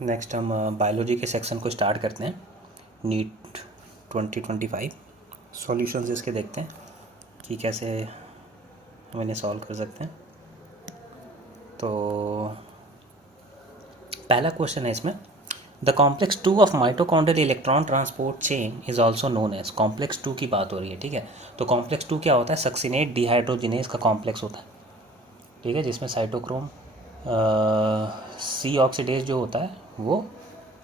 Next हम biology के section को स्टार्ट करते हैं। नीट 2025 सॉल्यूशंस इसके देखते हैं कि कैसे हम इन्हें सॉल्व कर सकते हैं। तो पहला क्वेश्चन है इसमें, the complex 2 of mitochondrial electron transport chain is also known as. Complex 2 की बात हो रही है, ठीक है। तो कॉम्प्लेक्स 2 क्या होता है? सक्सिनेट डिहाइड्रोजिनेज का कॉम्प्लेक्स होता है, ठीक है, जिसमें साइटोक्रोम सी ऑक्सीडेज जो होता है वो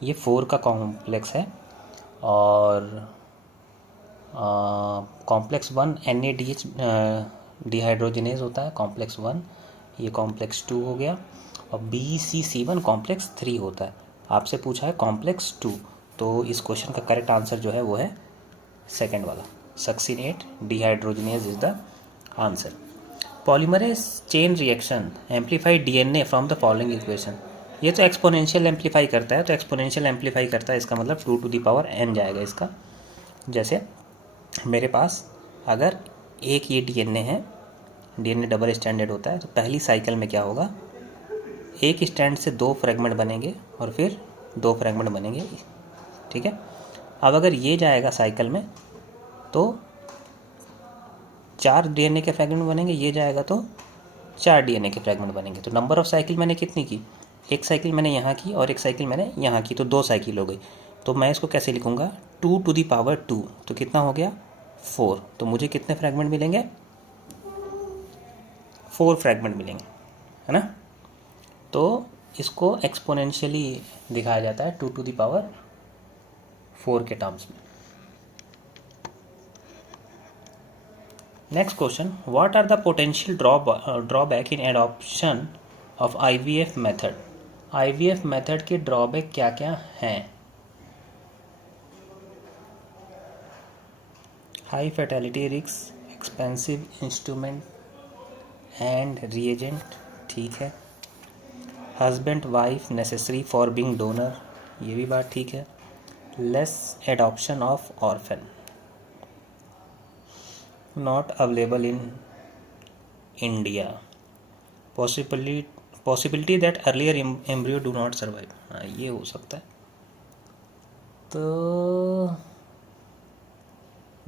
ये 4 का कॉम्प्लेक्स है। और कॉम्प्लेक्स 1 NADH डिहाइड्रोजिनेज होता है, कॉम्प्लेक्स 1। ये कॉम्प्लेक्स 2 हो गया। और BCC1 कॉम्प्लेक्स 3 होता है। आपसे पूछा है कॉम्प्लेक्स 2, तो इस क्वेश्चन का करेक्ट आंसर जो है वो है सेकेंड वाला, succinate dehydrogenase is the answer. Polymerase chain reaction amplify DNA from the following equation. ये तो एक्सपोनेंशियल एम्पलीफाई करता है, तो एक्सपोनेंशियल एम्पलीफाई करता है इसका मतलब 2 to the power n जाएगा इसका। जैसे मेरे पास अगर एक ये DNA है, DNA डबल स्टैंडर्ड होता है, तो पहली साइकिल में क्या होगा, एक स्टैंड से 2 फ्रेगमेंट बनेंगे और फिर 2 फ्रेगमेंट बनेंगे, ठीक है। अब अगर ये जाएगा साइकिल में तो 4 DNA के फ्रेगमेंट बनेंगे, ये जाएगा तो 4 DNA के फ्रेगमेंट बनेंगे। तो नंबर ऑफ साइकिल मैंने कितनी की, एक साइकिल मैंने यहाँ की और एक साइकिल मैंने यहाँ की, तो 2 साइकिल हो गई। तो मैं इसको कैसे लिखूँगा, 2 to the power 2, तो कितना हो गया 4। तो मुझे कितने फ्रेगमेंट मिलेंगे, 4 फ्रेगमेंट मिलेंगे, है ना। तो इसको एक्सपोनेंशियली दिखाया जाता है 2 to the power 4 के टर्म्स में। Next question, what are the potential drawback in adoption of IVF method. IVF method के ड्रॉबैक क्या क्या हैं? High fertility risk, expensive instrument and reagent, ठीक है। Husband wife necessary for being donor, ये भी बात ठीक है। Less adoption of orphan, not available in India, possibility that earlier embryo do not survive, हाँ ये हो सकता है। तो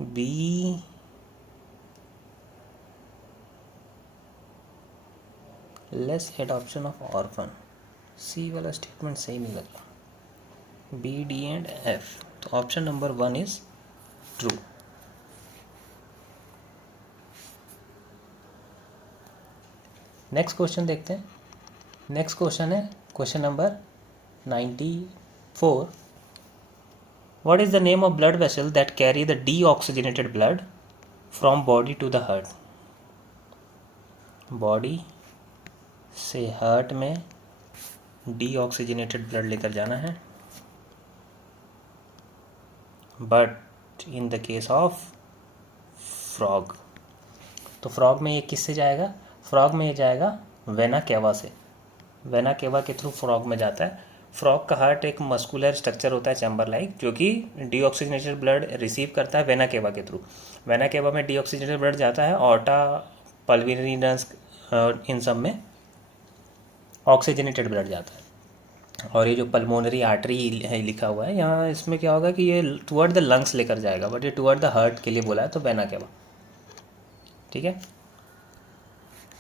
B less adoption of orphan, सी वाला स्टेटमेंट सही नहीं लगा। B, D एंड F, तो option number 1 is true. Next question देखते हैं। नेक्स्ट क्वेश्चन है question number 94, what is the name of blood vessel that carry the deoxygenated blood from body to the heart. Body से heart में deoxygenated blood लेकर जाना है, but in the case of frog, तो frog में ये किससे जाएगा, फ्रॉग में ये जाएगा वेना केवा से, वेना केवा के थ्रू फ्रॉग में जाता है। फ्रॉग का हार्ट एक मस्कुलर स्ट्रक्चर होता है चैम्बर लाइक, जो कि डीऑक्सीजनेटेड ब्लड रिसीव करता है वेना केवा के थ्रू। वेना केवा में डीऑक्सीजनेटेड ब्लड जाता है, ऑर्टा पल्विनरी नर्व्स इन सब में ऑक्सीजनेटेड ब्लड जाता है। और ये जो पल्मोनरी आर्टरी है लिखा हुआ है यहाँ, इसमें क्या होगा कि ये टुवर्ड द लंग्स लेकर जाएगा, बट ये टुवर्ड द हार्ट के लिए बोला है, तो वेना केवा, ठीक है।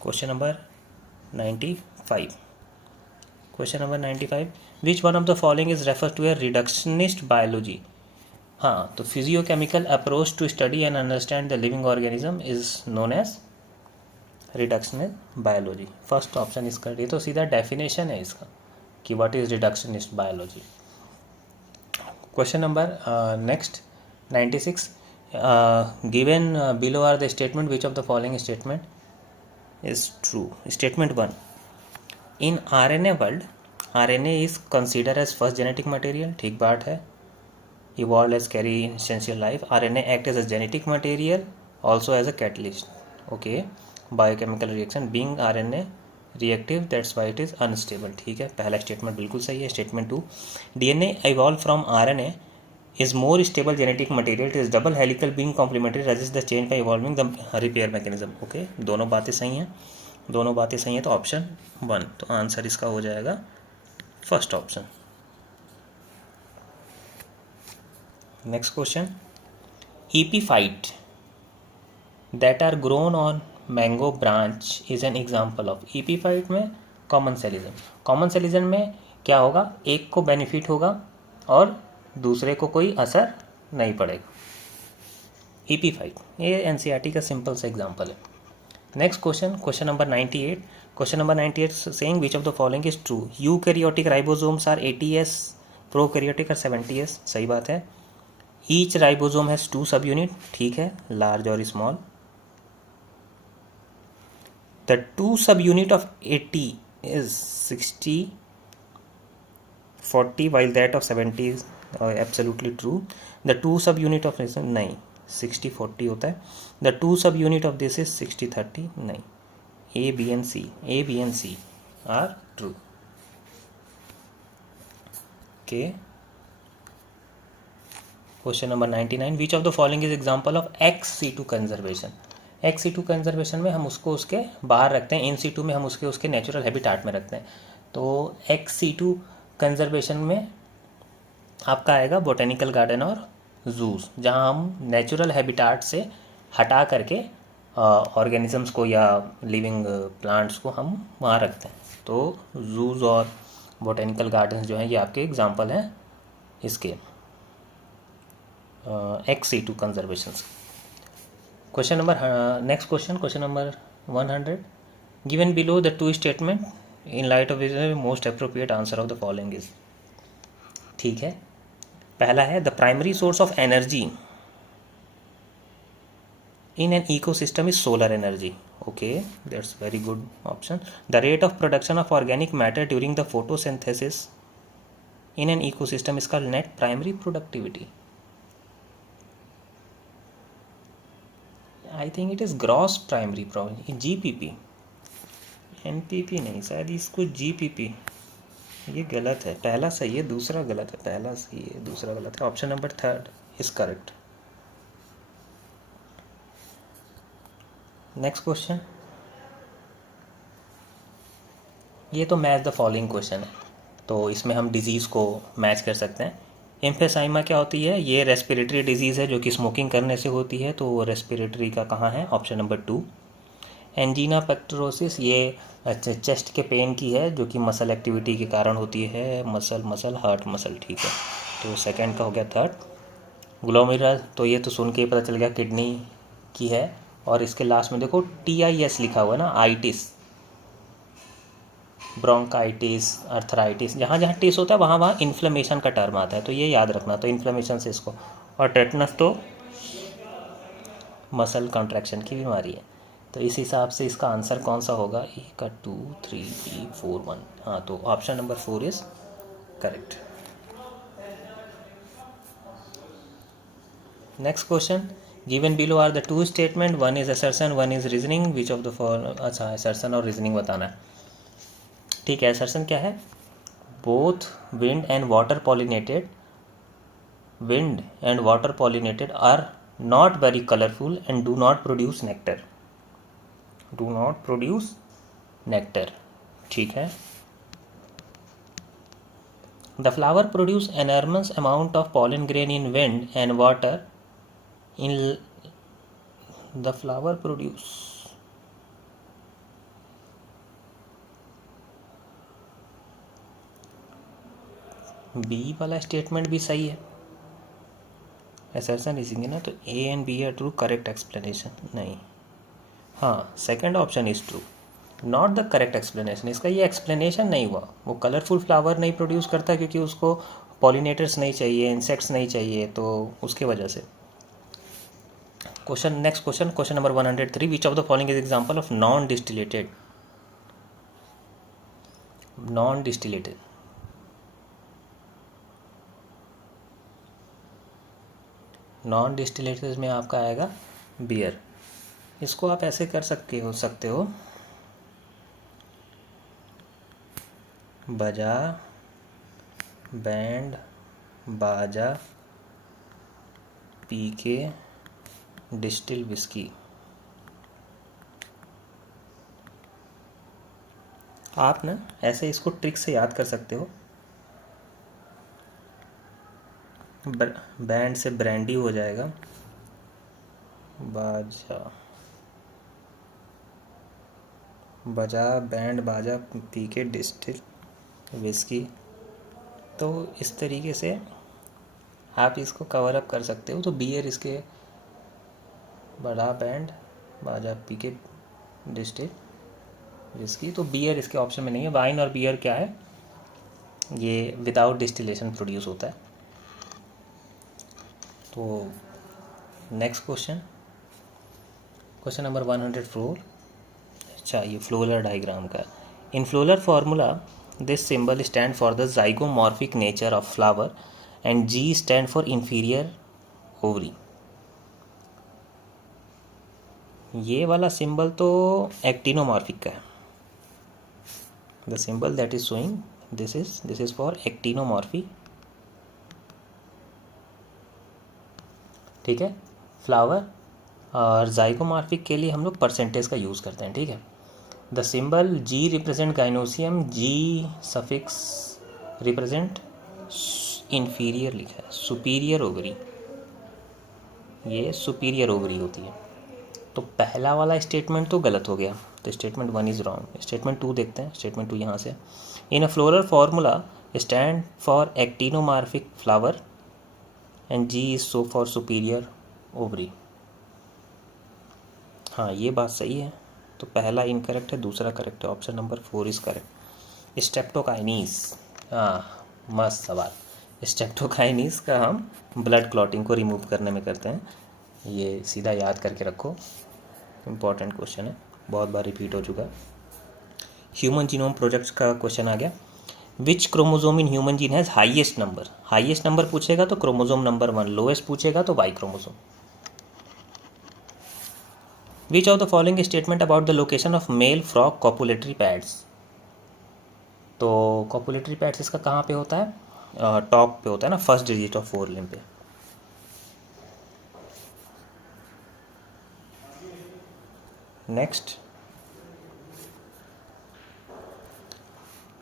Question number 95, question number 95, which one of the following is refer to a reductionist biology. हाँ, तो physiochemical approach to study and understand the living organism is known as reductionist biology. First option इसका, ये तो सीधा definition है इसका कि what is reductionist biology. Question number next 96, given below are the statement, which of the following statement is true. Statement 1, in RNA world RNA is consider as first genetic material, ठीक बात है। Evolve as carry essential life, RNA act as a genetic material also as a catalyst, okay. Biochemical reaction being RNA reactive that's why it is unstable, ठीक है, पहला स्टेटमेंट बिल्कुल सही है। Statement 2, DNA evolve from RNA is more stable genetic material, it is double helical being complementary, resist the change by evolving the repair mechanism, okay। दोनों बातें सही हैं, दोनों बातें सही हैं, तो ऑप्शन 1, तो आंसर इसका हो जाएगा first option. Next question, epiphyte that are grown on mango branch is an example of। epiphyte में कॉमन सेलिजन, कॉमन सेलिजन में क्या होगा, एक को बेनिफिट होगा और दूसरे को कोई असर नहीं पड़ेगा। epiphyte ये एनसीईआरटी का सिंपल सा एग्जांपल है। Next question, question number 98। Question number 98 saying which of the following is true. Eukaryotic ribosomes are 80s, prokaryotic are 70s, सही बात है। ईच राइबोसोम हैज 2 सब यूनिट, ठीक है, लार्ज और स्मॉल। द 2 सब unit of 80 is 60-40 while that of 70 is absolutely true। the 2 sub unit of this नहीं 60-40 होता है। the 2 sub unit of this is 60-30 नहीं। A, B and C are true। okay, question number 99 which of the following is example of ex-situ conservation. ex-situ conservation में हम उसको उसके बाहर रखते हैं, इन situ में हम उसके नेचुरल हैबिटाट में रखते हैं। तो ex-situ कंजर्वेशन में आपका आएगा बोटेनिकल गार्डन और जूस, जहां हम नेचुरल हैबिटाट से हटा करके ऑर्गेनिजम्स को या लिविंग प्लांट्स को हम वहाँ रखते हैं। तो जूस और बोटेनिकल गार्डन्स जो हैं ये आपके एग्जांपल हैं इसके ex-situ conservations. Question number next question, question number 100 given below the 2 statement in light of most appropriate answer of the following is. ठीक है, पहला है the primary source of energy in an ecosystem is solar energy। okay, that's very good option। the rate of production of organic matter during the photosynthesis in an ecosystem is called net primary productivity। I think it is gross primary productivity, GPP। NPP नहीं, शायद इसको GPP, ये गलत है, पहला सही है दूसरा गलत है, पहला सही है दूसरा गलत है। Option number 3 is correct. Next question, ये तो मैच द फॉलोइंग क्वेश्चन है, तो इसमें हम डिजीज़ को मैच कर सकते हैं। एम्फेसाइमा क्या होती है, ये रेस्पिरेटरी डिजीज़ है जो कि स्मोकिंग करने से होती है, तो रेस्पिरेटरी का कहाँ है, ऑप्शन नंबर 2। एंजीना पेक्टोरोसिस ये चेस्ट के पेन की है जो कि मसल एक्टिविटी के कारण होती है, मसल हार्ट मसल, ठीक है, तो सेकंड का हो गया 3rd। ग्लोमेरुलर तो ये तो सुन के ही पता चल गया किडनी की है, और इसके लास्ट में देखो TIS लिखा हुआ है ना, आइटिस, ब्रोंकाइटिस, अर्थराइटिस, जहाँ जहाँ टिस होता है वहाँ वहाँ इन्फ्लेमेशन का टर्म आता है, तो ये याद रखना, तो इन्फ्लेमेशन से इसको। और टेटनस तो मसल कॉन्ट्रैक्शन की बीमारी है, तो इस हिसाब से इसका आंसर कौन सा होगा, ए का 2 3 4 1, हाँ, तो option number 4 is correct. Next question, given below are the 2 statement, 1 is assertion 1 is reasoning, which of the following, अच्छा असर्शन और रीजनिंग बताना है, ठीक है। असर्शन क्या है, both wind and water pollinated are not very colourful and do not produce nectar, ठीक है। The flower produce enormous amount of pollen grain in wind and water in the flower produce, B वाला statement भी सही है, assertion reasoning है ना, तो A and B are true, correct explanation नहीं, हाँ second option is true, not the correct explanation. इसका ये एक्सप्लेनेशन नहीं हुआ, वो कलरफुल फ्लावर नहीं प्रोड्यूस करता क्योंकि उसको पॉलिनेटर्स नहीं चाहिए, इंसेक्ट्स नहीं चाहिए, तो उसके वजह से। Next question, question number 103 which of the following is example of non distillated में आपका आएगा बियर। इसको आप ऐसे कर सकते हो बजा बैंड बाजा पी के डिस्टिल विस्की। आप ना ऐसे इसको ट्रिक से याद कर सकते हो, बैंड से ब्रांडी हो जाएगा, बाजा बजा बैंड बाजा पी के डिस्टिल विस्की। तो इस तरीके से आप इसको कवर अप कर सकते हो। तो बियर इसके बड़ा बैंड बाजा पी के डिस्टिल विस्की, तो बियर इसके ऑप्शन में नहीं है। वाइन और बियर क्या है, ये विदाउट डिस्टिलेशन प्रोड्यूस होता है। तो नेक्स्ट क्वेश्चन नंबर 104। अच्छा, ये फ्लोरल डायग्राम का। In floral formula this symbol stand for the zygomorphic nature of flower and G stand for inferior ovary. ये वाला सिंबल तो एक्टिनोमॉर्फिक का है। The symbol that is showing this is for actinomorphy. ठीक है, flower और zygomorphic के लिए हम लोग परसेंटेज का यूज़ करते हैं। ठीक है, the symbol G represent gynoecium, G suffix represent inferior लिखा है, सुपीरियर ओवरी। ये सुपीरियर ओवरी होती है। तो पहला वाला स्टेटमेंट तो गलत हो गया, तो स्टेटमेंट 1 इज़ रॉन्ग। स्टेटमेंट 2 देखते हैं। स्टेटमेंट 2 यहाँ से, in a floral formula stand for actinomorphic flower and G is so for superior ovary. हाँ, ये बात सही है। तो पहला इनकरेक्ट है, दूसरा करेक्ट है। Option number 4 is correct. Streptokinase, हाँ मस्त सवाल। स्टेप्टोकाइनीस का हम ब्लड क्लॉटिंग को रिमूव करने में करते हैं। ये सीधा याद करके रखो, इम्पॉर्टेंट क्वेश्चन है, बहुत बार रिपीट हो चुका है। ह्यूमन जीनोम प्रोजेक्ट का क्वेश्चन आ गया। Which chromosome in human gene has highest number. Highest number पूछेगा तो क्रोमोजोम नंबर 1, लोएस्ट पूछेगा तो Y chromosome. Which of the following statement about the location of male frog copulatory pads. तो copulatory pads इसका कहाँ पे होता है, टॉप पे होता है ना, फर्स्ट डिजिट ऑफ 4 लिम्ब पे। Next,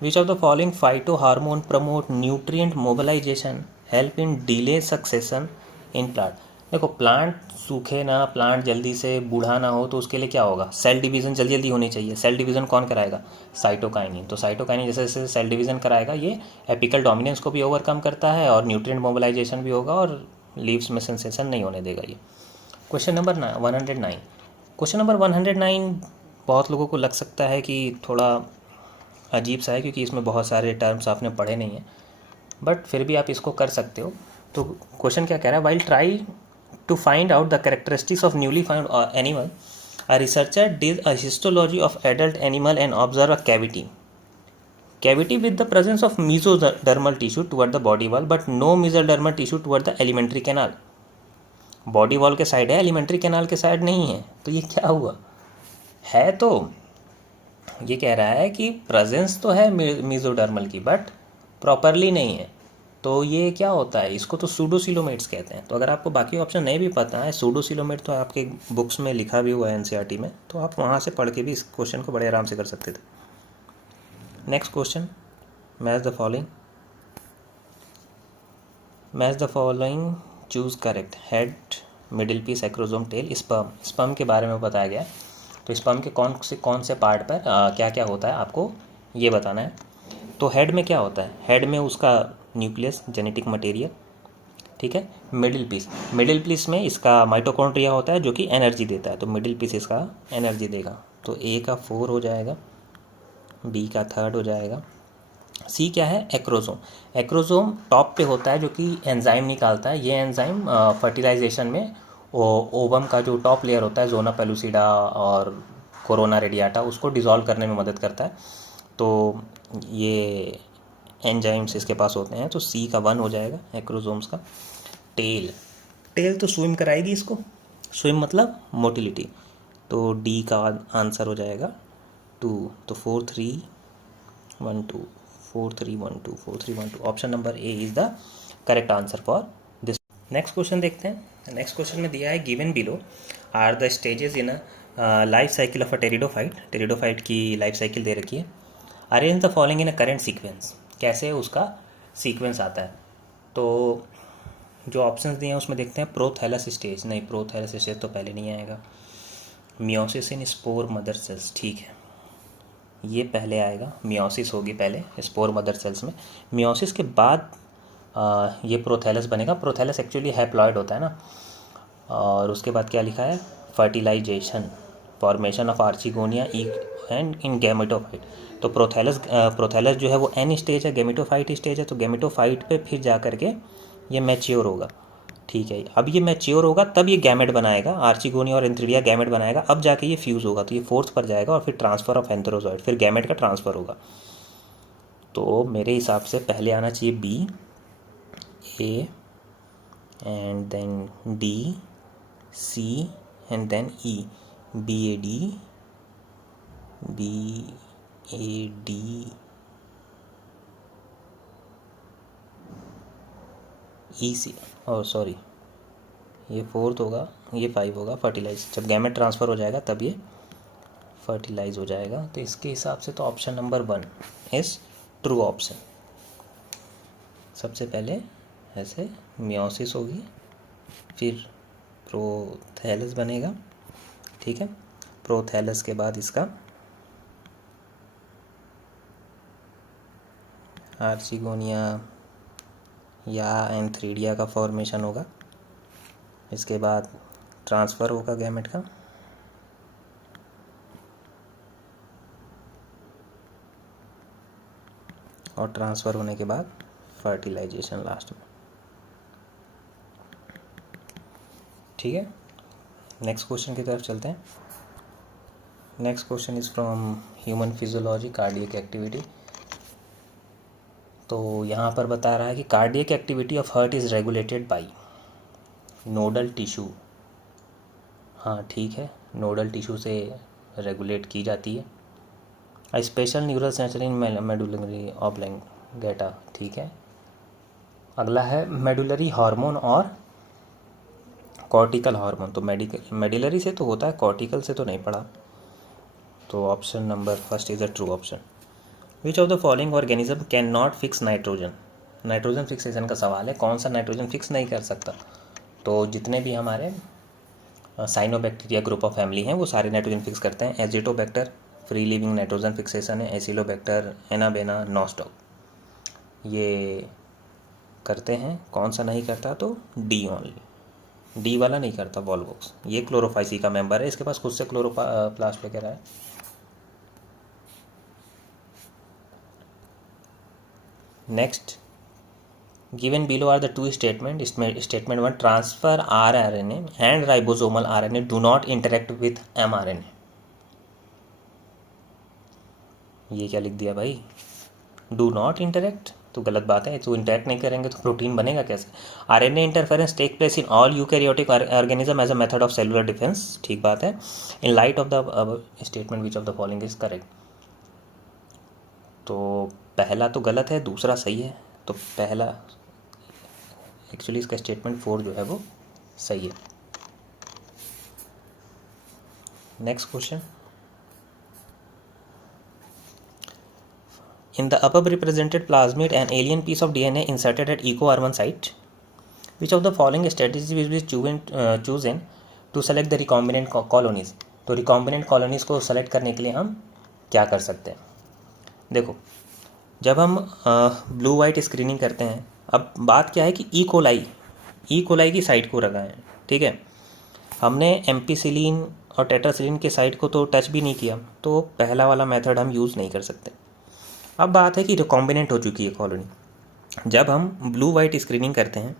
which of the following phyto hormone promote nutrient mobilisation help in delay succession in plant. देखो, प्लांट सूखे ना, प्लांट जल्दी से बूढ़ा ना हो, तो उसके लिए क्या होगा, सेल डिवीज़न जल्दी जल्दी होनी चाहिए। सेल डिवीज़न कौन कराएगा, साइटोकाइनिन। तो साइटोकाइनिन जैसे जैसे सेल डिवीज़न कराएगा, ये एपिकल डोमिनेंस को भी ओवरकम करता है और न्यूट्रिएंट मोबिलाइजेशन भी होगा और लीव्स में सेंसेशन नहीं होने देगा ये। Question number 109। क्वेश्चन नंबर 109 बहुत लोगों को लग सकता है कि थोड़ा अजीब सा है, क्योंकि इसमें बहुत सारे टर्म्स आपने पढ़े नहीं हैं, बट फिर भी आप इसको कर सकते हो। तो क्वेश्चन क्या कह रहा है, while try to find out the characteristics of newly found animal, a researcher did a histology of adult animal and observe a cavity with the presence of mesodermal tissue toward the body wall but no mesodermal tissue toward the alimentary canal। Body wall के side है, alimentary canal के side नहीं है। तो ये क्या हुआ है, तो ये कह रहा है कि प्रेजेंस तो है मेसोडर्मल की, बट प्रॉपरली नहीं है। तो ये क्या होता है, इसको तो सूडोसिलोमेट्स कहते हैं। तो अगर आपको बाकी ऑप्शन नहीं भी पता है, सूडोसिलोमेट तो आपके बुक्स में लिखा भी हुआ है एनसीईआरटी में, तो आप वहाँ से पढ़ के भी इस क्वेश्चन को बड़े आराम से कर सकते थे। Next question, match the following choose correct. Head, middle piece, acrosome, tail, sperm के बारे में बताया गया है। तो स्पर्म के कौन से पार्ट पर क्या क्या होता है आपको ये बताना है। तो हेड में क्या होता है, हेड में उसका न्यूक्लियस, जेनेटिक मटेरियल। ठीक है, मिडिल पीस में इसका माइटोकॉन्ड्रिया होता है जो कि एनर्जी देता है। तो मिडिल पीस इसका एनर्जी देगा। तो ए का 4 हो जाएगा, बी का 3 हो जाएगा। सी क्या है, एक्रोजोम टॉप पे होता है जो कि एंजाइम निकालता है। ये एंजाइम फर्टिलाइजेशन में ओवम का जो टॉप लेयर होता है, जोना पेलुसिडा और कोरोना रेडियाटा, उसको डिसॉल्व करने में मदद करता है। तो ये एंजाइम्स इसके पास होते हैं। तो सी का 1 हो जाएगा एक्रोजोम्स का। टेल तो स्विम कराएगी इसको, स्विम मतलब मोटिलिटी। तो डी का आंसर हो जाएगा 2। तो 4 3 1 2 4 3 1 2 4 3 1 2। Option number A is the correct answer for this. Next question देखते हैं। नेक्स्ट क्वेश्चन में दिया है, given below are the stages in life cycle of a pteridophyte की लाइफ साइकिल दे रखी है। Arrange the following in a current sequence. कैसे उसका सीक्वेंस आता है। तो जो ऑप्शंस दिए हैं उसमें देखते हैं प्रोथैलस स्टेज, नहीं प्रोथैलस स्टेज तो पहले नहीं आएगा। मियोसिस इन स्पोर मदर सेल्स, ठीक है ये पहले आएगा, मियोसिस होगी पहले स्पोर मदर सेल्स में। मियोसिस के बाद ये प्रोथैलस बनेगा। प्रोथैलस एक्चुअली हैप्लॉइड होता है ना। और उसके बाद क्या लिखा है, fertilisation, formation of archegonia and in gametophyte. तो प्रोथैलस जो है वो एन स्टेज है, गैमेटोफाइट स्टेज है। तो गैमेटोफाइट पे फिर जा करके ये मैच्योर होगा, ठीक है। अब ये मैच्योर होगा तब ये गैमेट बनाएगा, आर्चिगोनिया और एंथ्रीडिया गैमेट बनाएगा। अब जाके ये फ्यूज़ होगा तो ये फोर्थ पर जाएगा और फिर ट्रांसफ़र ऑफ एंथ्रोजॉइड, फिर गैमेट का ट्रांसफ़र होगा। तो मेरे हिसाब से पहले आना चाहिए B, A and then D, C and then E, B A D, E C, और सॉरी ये फोर्थ होगा, ये 5 होगा फर्टिलाइज। जब गैमेट ट्रांसफ़र हो जाएगा तब ये फर्टिलाइज हो जाएगा। तो इसके हिसाब से तो option number 1 is true option. सबसे पहले ऐसे मियोसिस होगी, फिर प्रोथैलस बनेगा, ठीक है। प्रोथैलस के बाद इसका आर्चिगोनिया या एंथ्रीडिया का फॉर्मेशन होगा। इसके बाद ट्रांसफ़र होगा गैमेट का, और ट्रांसफ़र होने के बाद फर्टिलाइजेशन लास्ट में, ठीक है। नेक्स्ट क्वेश्चन की तरफ चलते हैं। Next question is from human physiology, cardiac activity. तो यहाँ पर बता रहा है कि cardiac activity of heart is regulated by nodal tissue. हाँ ठीक है, नोडल टिश्यू से रेगुलेट की जाती है। स्पेशल न्यूरल सेंसर इन मेडुलरी ऑब्लॉन्गेटा, ठीक है। अगला है मेडुलरी हार्मोन और कॉर्टिकल हार्मोन। तो मेडुलरी से तो होता है, कॉर्टिकल से तो नहीं पड़ा। तो option number first is a true option. Which of the following organism can not fix nitrogen. Nitrogen fixation का सवाल है, कौन सा नाइट्रोजन फिक्स नहीं कर सकता। तो जितने भी हमारे साइनोबैक्टीरिया ग्रुप ऑफ फैमिली हैं वो सारे नाइट्रोजन फिक्स करते हैं। Azotobacter free living nitrogen fixation है, एसिलोबैक्टर, एनाबेना, नॉस्टॉक ये करते हैं। कौन सा नहीं करता, तो डी ओनली, डी वाला नहीं करता, वॉल्वोक्स। ये क्लोरोफाइसी का मेंबर है, इसके पास खुद से क्लोरोप्लास्ट वगैरह है। Next, given below are the two statement. Statement 1, transfer rRNA and ribosomal RNA do not interact with mRNA। ये क्या लिख दिया भाई, डू नॉट इंटरेक्ट, तो गलत बात है। तो इंटरेक्ट नहीं करेंगे तो प्रोटीन बनेगा कैसे। RNA interference take place in all eukaryotic organism as a method of cellular defence, ठीक बात है। In light of the statement which of the following is correct. तो पहला तो गलत है, दूसरा सही है। तो पहला एक्चुअली इसका स्टेटमेंट 4 जो है वो सही है। Next question, in the above represented plasmid an alien piece of DNA inserted at eco-R1 site. Which of the following strategies will be chosen to select the recombinant colonies? तो recombinant colonies को select करने के लिए हम क्या कर सकते हैं। देखो, जब हम ब्लू वाइट स्क्रीनिंग करते हैं, अब बात क्या है कि ई कोलाई की साइट को रखा है, ठीक है। हमने एम्पीसिलिन और टेट्रासिलिन के साइट को तो टच भी नहीं किया, तो पहला वाला मेथड हम यूज़ नहीं कर सकते। अब बात है कि रिकॉम्बिनेंट हो चुकी है कॉलोनी। जब हम ब्लू वाइट स्क्रीनिंग करते हैं,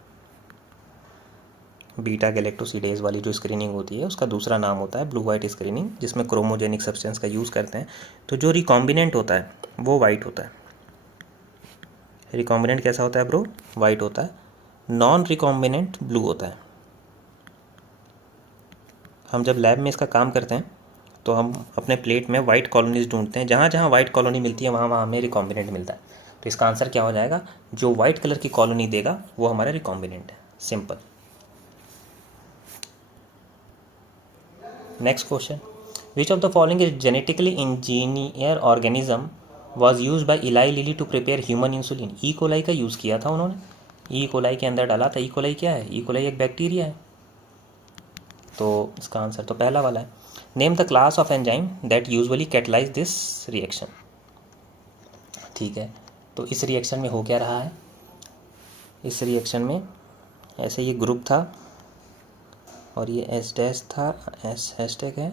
बीटा गैलेक्टोसिडेज वाली जो स्क्रीनिंग होती है उसका दूसरा नाम होता है ब्लू वाइट स्क्रीनिंग, जिसमें क्रोमोजेनिक सब्सटेंस का यूज़ करते हैं। तो जो रिकॉम्बिनेंट होता है वो वाइट होता है। रिकॉम्बिनेंट कैसा होता है ब्रो, वाइट होता है। नॉन रिकॉम्बिनेंट ब्लू होता है। हम जब लैब में इसका काम करते हैं तो हम अपने प्लेट में वाइट कॉलोनीज ढूंढते हैं, जहाँ जहाँ वाइट कॉलोनी मिलती है वहाँ वहाँ हमें रिकॉम्बिनेंट मिलता है। तो इसका आंसर क्या हो जाएगा, जो वाइट कलर की कॉलोनी देगा वो हमारा रिकॉम्बिनेंट है, simple. Next question, which of the following is genetically engineer organism was use by Eli Lilly to prepare human insulin. E coli का यूज़ किया था उन्होंने, ई कोलाई के अंदर डाला था। ई कोलाई क्या है? ई कोलाई एक बैक्टीरिया है, तो इसका आंसर तो पहला वाला है। Name the class of enzyme that usually catalyse this reaction. ठीक है, तो इस रिएक्शन में हो क्या रहा है? इस रिएक्शन में ऐसे ये ग्रुप था और ये एस डैश था, एस हैशटैग है,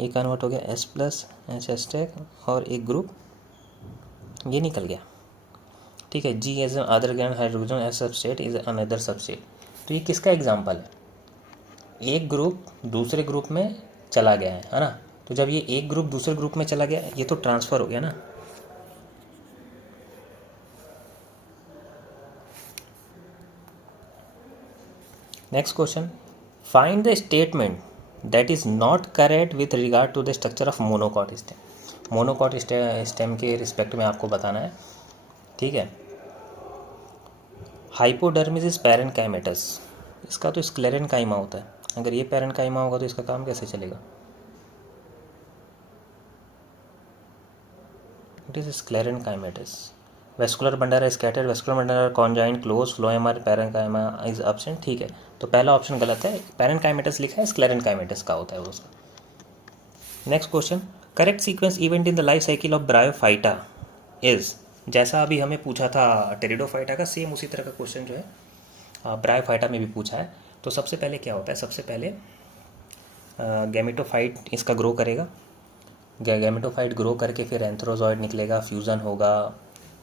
ये कन्वर्ट हो गया एस प्लस एस हैशटैग और एक ग्रुप ये निकल गया। ठीक है, जी as other grain hydrogen as substrate is another substrate. तो ये किसका एग्जाम्पल है? एक ग्रुप दूसरे ग्रुप में चला गया है ना। तो जब ये एक ग्रुप दूसरे ग्रुप में चला गया, ये तो ट्रांसफ़र हो गया ना। Next question, find the statement that is not correct with regard to the structure of monocot stem. Monocot stem के रिस्पेक्ट में आपको बताना है। ठीक है, हाइपोडर्मिस इज पैरेनकाइमेटस, इसका तो स्क्लेरेनकाइमा होता है। अगर ये पैरेनकाइमा होगा तो इसका काम कैसे चलेगा? It is sclerenchymatous. Vascular bundle scattered, vascular bundle conjoint closed, phloem parenchyma is absent. ठीक है, तो पहला ऑप्शन गलत है, पैरेनकाइमेटस लिखा है, स्क्लेरेनकाइमेटस का होता है वो उसका। Next question, correct sequence event in the life cycle of bryophyta is. जैसा अभी हमें पूछा था टेरिडोफाइटा का, सेम उसी तरह का क्वेश्चन जो है ब्रायोफाइटा में भी पूछा है। तो सबसे पहले क्या होता है? सबसे पहले गैमेटोफाइट इसका ग्रो करेगा, गैमेटोफाइट ग्रो करके फिर एंथ्रोजॉइड निकलेगा, फ्यूज़न होगा,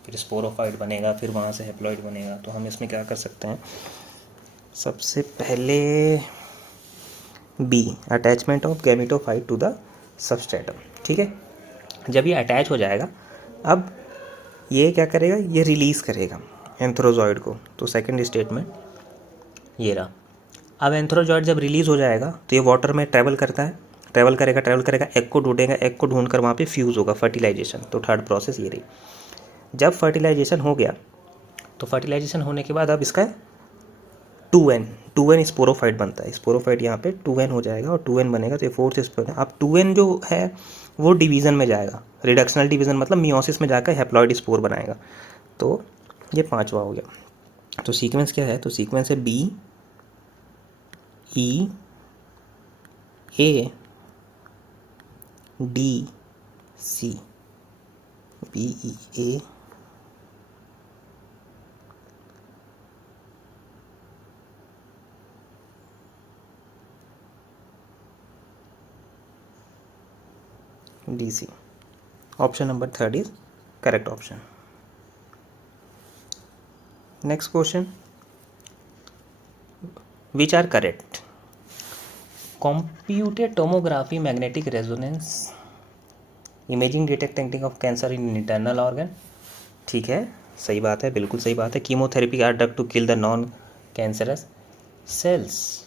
फिर स्पोरोफाइट बनेगा, फिर वहाँ से हेप्लॉइड बनेगा। तो हम इसमें क्या कर सकते हैं? सबसे पहले B, attachment of gametophyte to the substratum. ठीक है, जब ये अटैच हो जाएगा, अब ये क्या करेगा? ये रिलीज़ करेगा एंथ्रोजॉइड को। तो सेकंड स्टेटमेंट ये रहा। अब एंथ्रोजॉइड जब रिलीज़ हो जाएगा तो ये वाटर में ट्रैवल करता है, ट्रैवल करेगा, एग को ढूंढेगा, एग को ढूंढकर वहाँ पे फ्यूज़ होगा, फर्टिलाइजेशन। तो थर्ड प्रोसेस ये रही। जब फर्टिलाइजेशन हो गया तो फर्टिलाइजेशन होने के बाद अब इसका 2n स्पोरोफाइट बनता है। स्पोरोफाइट यहाँ पे 2n हो जाएगा और 2n बनेगा, तो ये फोर्थ स्पोर। अब 2n जो है वो डिवीज़न में जाएगा, रिडक्शनल डिवीज़न मतलब मियोसिस में जाकर हैप्लॉइड स्पोर बनाएगा। तो ये पांचवा हो गया। तो सीक्वेंस क्या है? तो सीक्वेंस है B E A D C, B E A D C. Option number third is correct option. Next question, which are correct? Computed tomography, magnetic resonance, imaging detecting of cancer in internal organ. ठीक है, सही बात है, बिल्कुल सही बात है। Chemotherapy are drug to kill the non cancerous cells.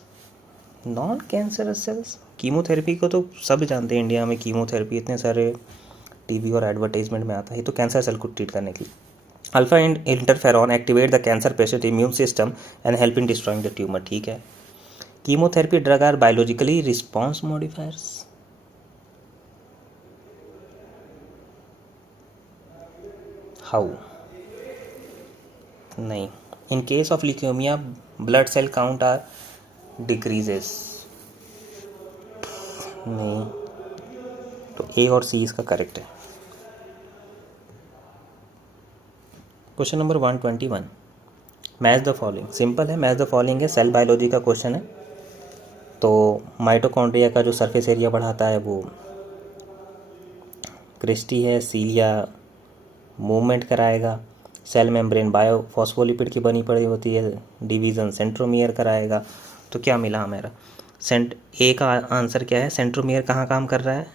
Non cancerous cells, chemotherapy को तो सब जानते हैं इंडिया में। कीमोथेरेपी इतने सारे टीवी और एडवर्टाइजमेंट में आता है, तो कैंसर सेल को ट्रीट करने के लिए। Alpha interferon activate the cancer patient immune system and help in destroying the tumour. ठीक है, chemotherapy drug are biologically response modifiers. How? नहीं। In case of leukaemia blood cell count are decreases. नहीं, तो A और C इसका correct है। Question number 121, match the following. Simple है, match the following है, सेल बायोलॉजी का क्वेश्चन है। तो माइटोकॉन्ड्रिया का जो सरफेस एरिया बढ़ाता है वो क्रिस्टी है, सीलिया मूवमेंट कराएगा, सेल मेम्ब्रेन बायो फॉस्फोलिपिड की बनी पड़ी होती है, डिवीज़न सेंट्रोमियर कराएगा। तो क्या मिला हमारा? ए का आंसर क्या है? सेंट्रोमियर कहाँ काम कर रहा है?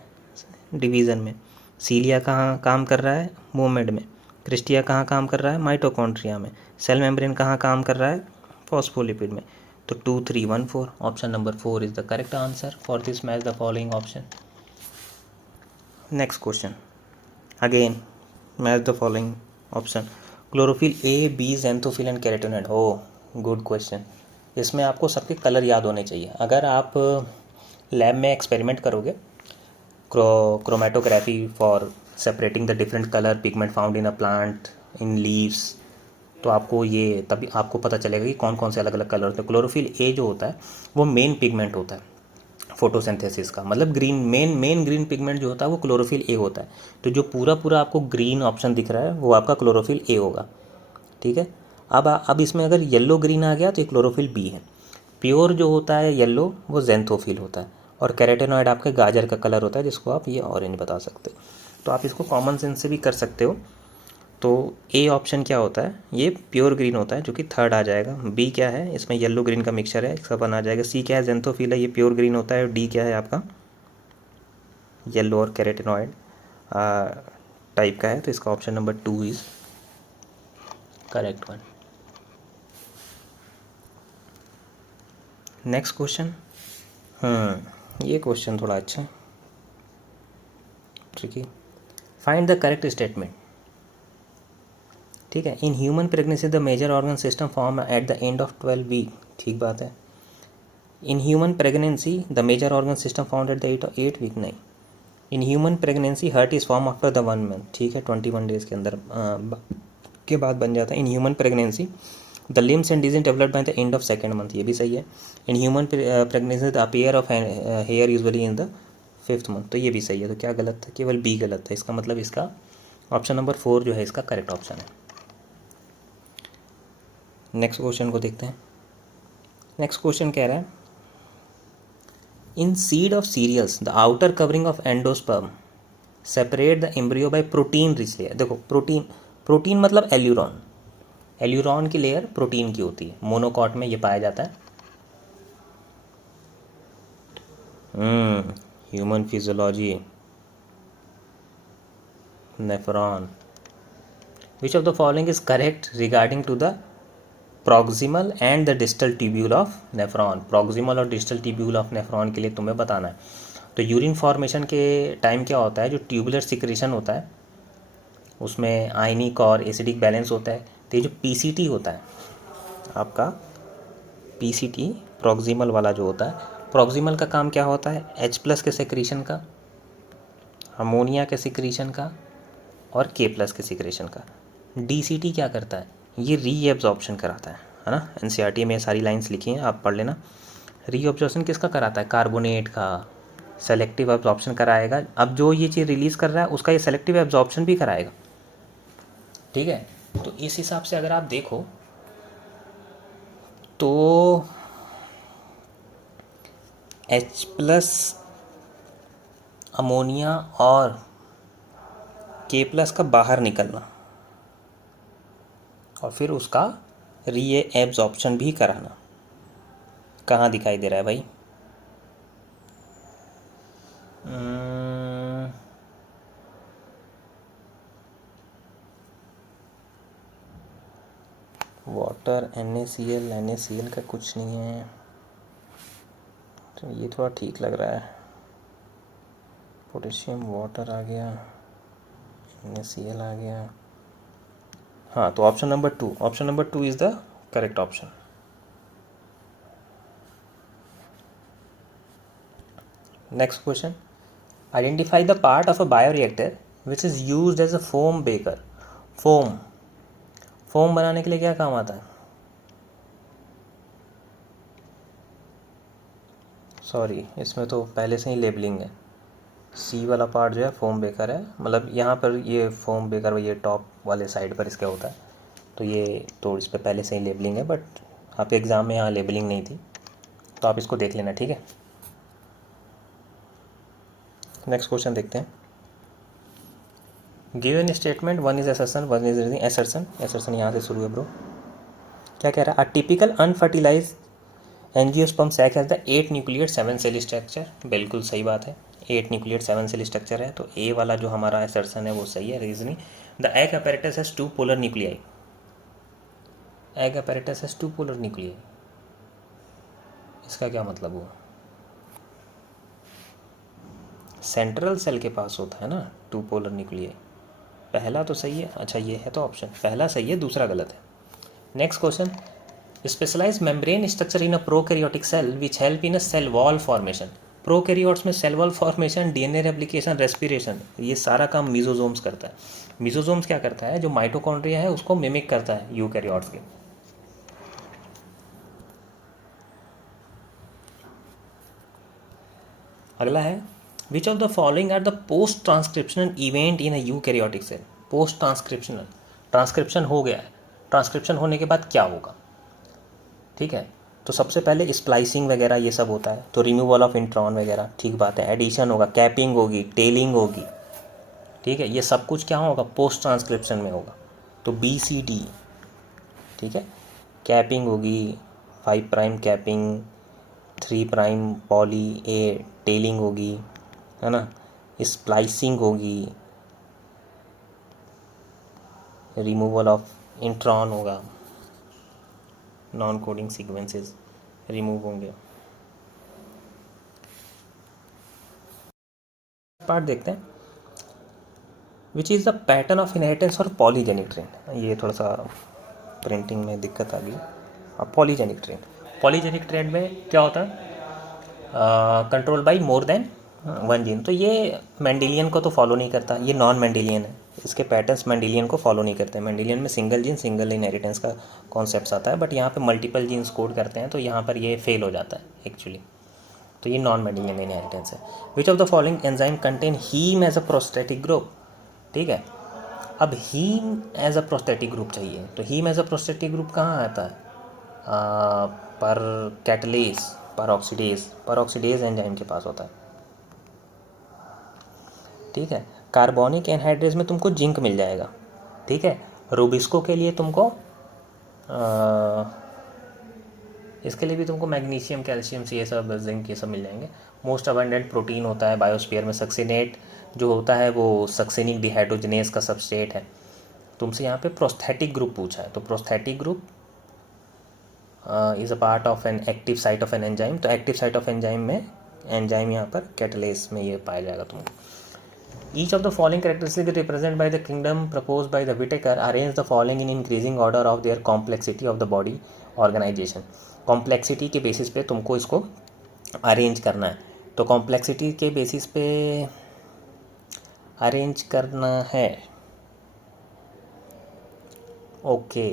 डिवीज़न में। सीलिया कहाँ काम कर रहा है? मूवमेंट में। क्रिस्टिया कहाँ काम कर रहा है? माइटोकॉन्ड्रिया में। सेल मेम्ब्रेन कहाँ काम कर रहा है? फॉस्फोलिपिड में। तो 2 3 1 4, option number 4 is the correct answer for this match the following option. Next question, again match the following option. Chlorophyll A, B, xanthophyll and carotenoid. Oh, good question. इसमें आपको सबके कलर याद होने चाहिए। अगर आप लैब में एक्सपेरिमेंट करोगे, chromatography for separating the different colour pigment found in a plant in leaves, तो आपको ये तभी आपको पता चलेगा कि कौन कौन से अलग अलग कलर होते हैं। क्लोरोफिल ए जो होता है वो मेन पिगमेंट होता है फोटोसिंथेसिस का, मतलब ग्रीन मेन ग्रीन पिगमेंट जो होता है वो क्लोरोफिल ए होता है। तो जो पूरा पूरा आपको ग्रीन ऑप्शन दिख रहा है वो आपका क्लोरोफिल ए होगा, ठीक है। अब इसमें अगर येलो ग्रीन आ गया तो ये क्लोरोफिल बी है। प्योर जो होता है येलो वो जेंथोफिल होता है, और कैरोटेनॉइड आपके गाजर का कलर होता है जिसको आप ये ऑरेंज बता सकते हो। तो आप इसको कॉमन सेंस से भी कर सकते हो। तो ए ऑप्शन क्या होता है, ये प्योर ग्रीन होता है जो कि थर्ड आ जाएगा। बी क्या है, इसमें येलो ग्रीन का मिक्सचर है, इसका वन आ जाएगा। सी क्या है, जेंथोफिल है, ये प्योर ग्रीन होता है। डी क्या है आपका, येलो और कैरोटेनॉइड टाइप का है, तो इसका option number 2 is correct one. Next question, ये क्वेश्चन थोड़ा अच्छा है, tricky. Find the correct statement, ठीक है। In human pregnancy the major organ system form at the end of 12 week, ठीक बात है। In human pregnancy the major organ system found at the 8 week, नहीं। In human pregnancy heart is form after the 1 month, ठीक है, 21 days के अंदर के बाद बन जाता है। In human pregnancy the limbs and digits developed by the end of second month, ये भी सही है। In human pregnancy the appear of hair usually in the 5th month, तो ये भी सही है। तो क्या गलत था, केवल बी गलत था। इसका मतलब इसका ऑप्शन नंबर 4 जो है इसका करेक्ट ऑप्शन है। नेक्स्ट क्वेश्चन को देखते हैं। नेक्स्ट क्वेश्चन कह रहा है, in seed of cereals the outer covering of endosperm separate the embryo by protein rich layer. देखो प्रोटीन मतलब एल्यूरॉन, एल्यूरॉन की लेयर प्रोटीन की होती है, मोनोकॉट में ये पाया जाता है। Human physiology, nephron, which of the following is correct regarding to the proximal and the distal tubule of nephron. Proximal और डिस्टल ट्यूब्यूल ऑफ नेफ्रॉन के लिए तुम्हें बताना है। तो यूरिन फॉर्मेशन के टाइम क्या होता है, जो ट्यूबुलर सिक्रेशन होता है उसमें आयनिक और एसिडिक बैलेंस होता है। तो ये जो पीसीटी होता है आपका, पीसीटी प्रॉक्सिमल वाला जो होता है, प्रॉक्सिमल का काम क्या होता है, H+ के सिक्रेशन का, अमोनिया के सिक्रेशन का और K+ के सिक्रेशन का। डीसीटी क्या करता है, ये रीएब्जॉर्प्शन कराता है ना। एनसीईआरटी में सारी लाइंस लिखी हैं, आप पढ़ लेना। रीअब्जॉर्प्शन किसका कराता है, कार्बोनेट का। सेलेक्टिव एब्जॉर्प्शन कराएगा। अब जो ये चीज़ रिलीज़ कर रहा है उसका ये सेलेक्टिव एब्जॉर्प्शन भी कराएगा, ठीक है। तो इस हिसाब से अगर आप देखो तो H+, अमोनिया और K+ का बाहर निकलना और फिर उसका रीएब्जॉर्प्शन भी कराना, कहाँ दिखाई दे रहा है भाई, वाटर NaCl का कुछ नहीं है, तो ये थोड़ा ठीक लग रहा है। पोटेशियम वाटर आ गया, NaCl आ गया, हाँ। तो option number 2 is the correct option. Next question, identify the part of a bioreactor which is used as a foam breaker. Foam बनाने के लिए क्या काम आता है, सॉरी इसमें तो पहले से ही लेबलिंग है। सी वाला पार्ट जो है फोम बेकर है, मतलब यहाँ पर ये फोम बेकर ये टॉप वाले साइड पर इसका होता है। तो ये तो इस पर पहले से ही लेबलिंग है, बट आपके एग्ज़ाम में यहाँ लेबलिंग नहीं थी, तो आप इसको देख लेना, ठीक है। नेक्स्ट क्वेश्चन देखते हैं। Given statement, one is assertion, one is assertion यहाँ से शुरू है ब्रो। क्या कह रहा है, a typical unfertilise angiosperm sac has the 8 nucleate 7 cell structure. बिल्कुल सही बात है, 8 न्यूक्लियट 7 सेल स्ट्रक्चर है। तो ए वाला जो हमारा एसर्शन है वो सही है, reasoning. The egg apparatus has 2 polar nuclei. Egg apparatus has 2 polar nuclei, इसका क्या मतलब हुआ, सेंट्रल सेल के पास होता है ना 2 पोलर न्यूक्लियाई। पहला तो सही है, अच्छा ये है तो ऑप्शन पहला सही है, दूसरा गलत है। Next question, specialised membrane structure in a prokaryotic cell which help in a cell wall formation. Prokaryotes में cell wall formation, DNA replication, respiration, ये सारा काम मीजोजोम्स करता है। मीजोजोम्स क्या करता है, जो माइटोकॉन्ड्रिया है उसको मिमिक करता है यूकैरियोट्स के। अगला है which of the following are the post transcriptional event in a eukaryotic cell. Post transcriptional, transcription हो गया है, ट्रांसक्रिप्शन होने के बाद क्या होगा, ठीक है। तो सबसे पहले स्प्लाइसिंग वगैरह ये सब होता है, तो रिमूवल ऑफ इंट्रॉन वगैरह, ठीक बात है। एडिशन होगा, कैपिंग होगी, टेलिंग होगी, ठीक है। ये सब कुछ क्या होगा, पोस्ट ट्रांसक्रिप्शन में होगा। तो BCD, ठीक है। कैपिंग होगी, 5 prime capping, 3 prime poly A telling होगी, है ना। स्प्लाइसिंग होगी, रिमूवल ऑफ इंट्रॉन होगा, नॉन कोडिंग सीक्वेंसेस रिमूव होंगे। पार्ट देखते हैं, which is the pattern of inheritance और पॉलीजेनिक ट्रेंड। ये थोड़ा सा प्रिंटिंग में दिक्कत आ गई। अब पॉलीजेनिक ट्रेंड, पॉलीजेनिक ट्रेंड में क्या होता है, control by more than 1 gene. तो ये मेंडेलियन को तो फॉलो नहीं करता, ये नॉन मेंडेलियन है, इसके पैटर्न्स मेंडेलियन को फॉलो नहीं करते। मेंडेलियन में सिंगल जीन सिंगल इनहेरिटेंस का कॉन्सेप्ट आता है, बट यहाँ पे मल्टीपल जीन्स कोड करते हैं, तो यहाँ पर ये फेल हो जाता है एक्चुअली। तो ये नॉन मेंडेलियन इनहेरिटेंस है। Which of the following enzyme contain haem as a prosthetic group, ठीक है। अब haem as a prosthetic group चाहिए, तो haem as a prosthetic group कहाँ आता है, पर कैटलेस, पर ऑक्सीडेज एंजाइम के पास होता है, ठीक है। कार्बोनिक एनहाइड्रेज में तुमको जिंक मिल जाएगा, ठीक है। रूबिस्को के लिए तुमको इसके लिए भी तुमको मैग्नीशियम, कैल्शियम, ये सब, जिंक, ये सब मिल जाएंगे। मोस्ट अबंडेंट प्रोटीन होता है बायोस्फीयर में सक्सिनेट, जो होता है वो सक्सिनिक डिहाइड्रोजनेस का सबस्ट्रेट है। तुमसे यहाँ पे प्रोस्थेटिक ग्रुप पूछा है, तो prosthetic group is a part of an active site of an enzyme. तो एक्टिव साइट ऑफ एंजाइम में एंजाइम यहाँ पर कैटलेस में ये पाया जाएगा तुमको। Each of the following characteristic represent by the kingdom propose by the Whittaker, arrange the following in increasing order of their complexity of the body organisation. Complexity के basis पे तुमको इसको अरेंज करना है, तो कॉम्प्लेक्सिटी के बेसिस पे arrange करना है, ओके।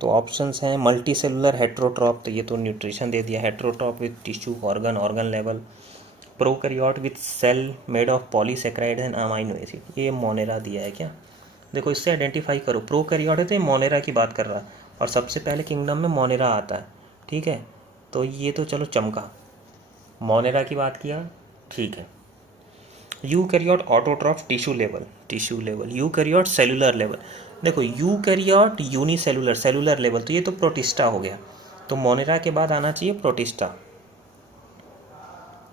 तो ऑप्शंस हैं मल्टी सेलुलर हेट्रोट्रॉप, तो ये तो न्यूट्रिशन दे दिया, heterotroph with tissue, organ level, prokaryote with cell made of polysaccharide and amino acid. ये मोनेरा दिया है क्या, देखो इससे आइडेंटिफाई करो। प्रोकैरियोट है तो ये मोनेरा की बात कर रहा है, और सबसे पहले किंगडम में मोनेरा आता है, ठीक है। तो ये तो चलो चमका, मोनेरा की बात किया, ठीक है। Eukaryote autotroph tissue level, eukaryote cellular level. देखो यूकैरियोट यूनिसेलुलर, सेलुलर लेवल, तो ये तो प्रोटिस्टा हो गया, तो मोनेरा के बाद आना चाहिए प्रोटिस्टा।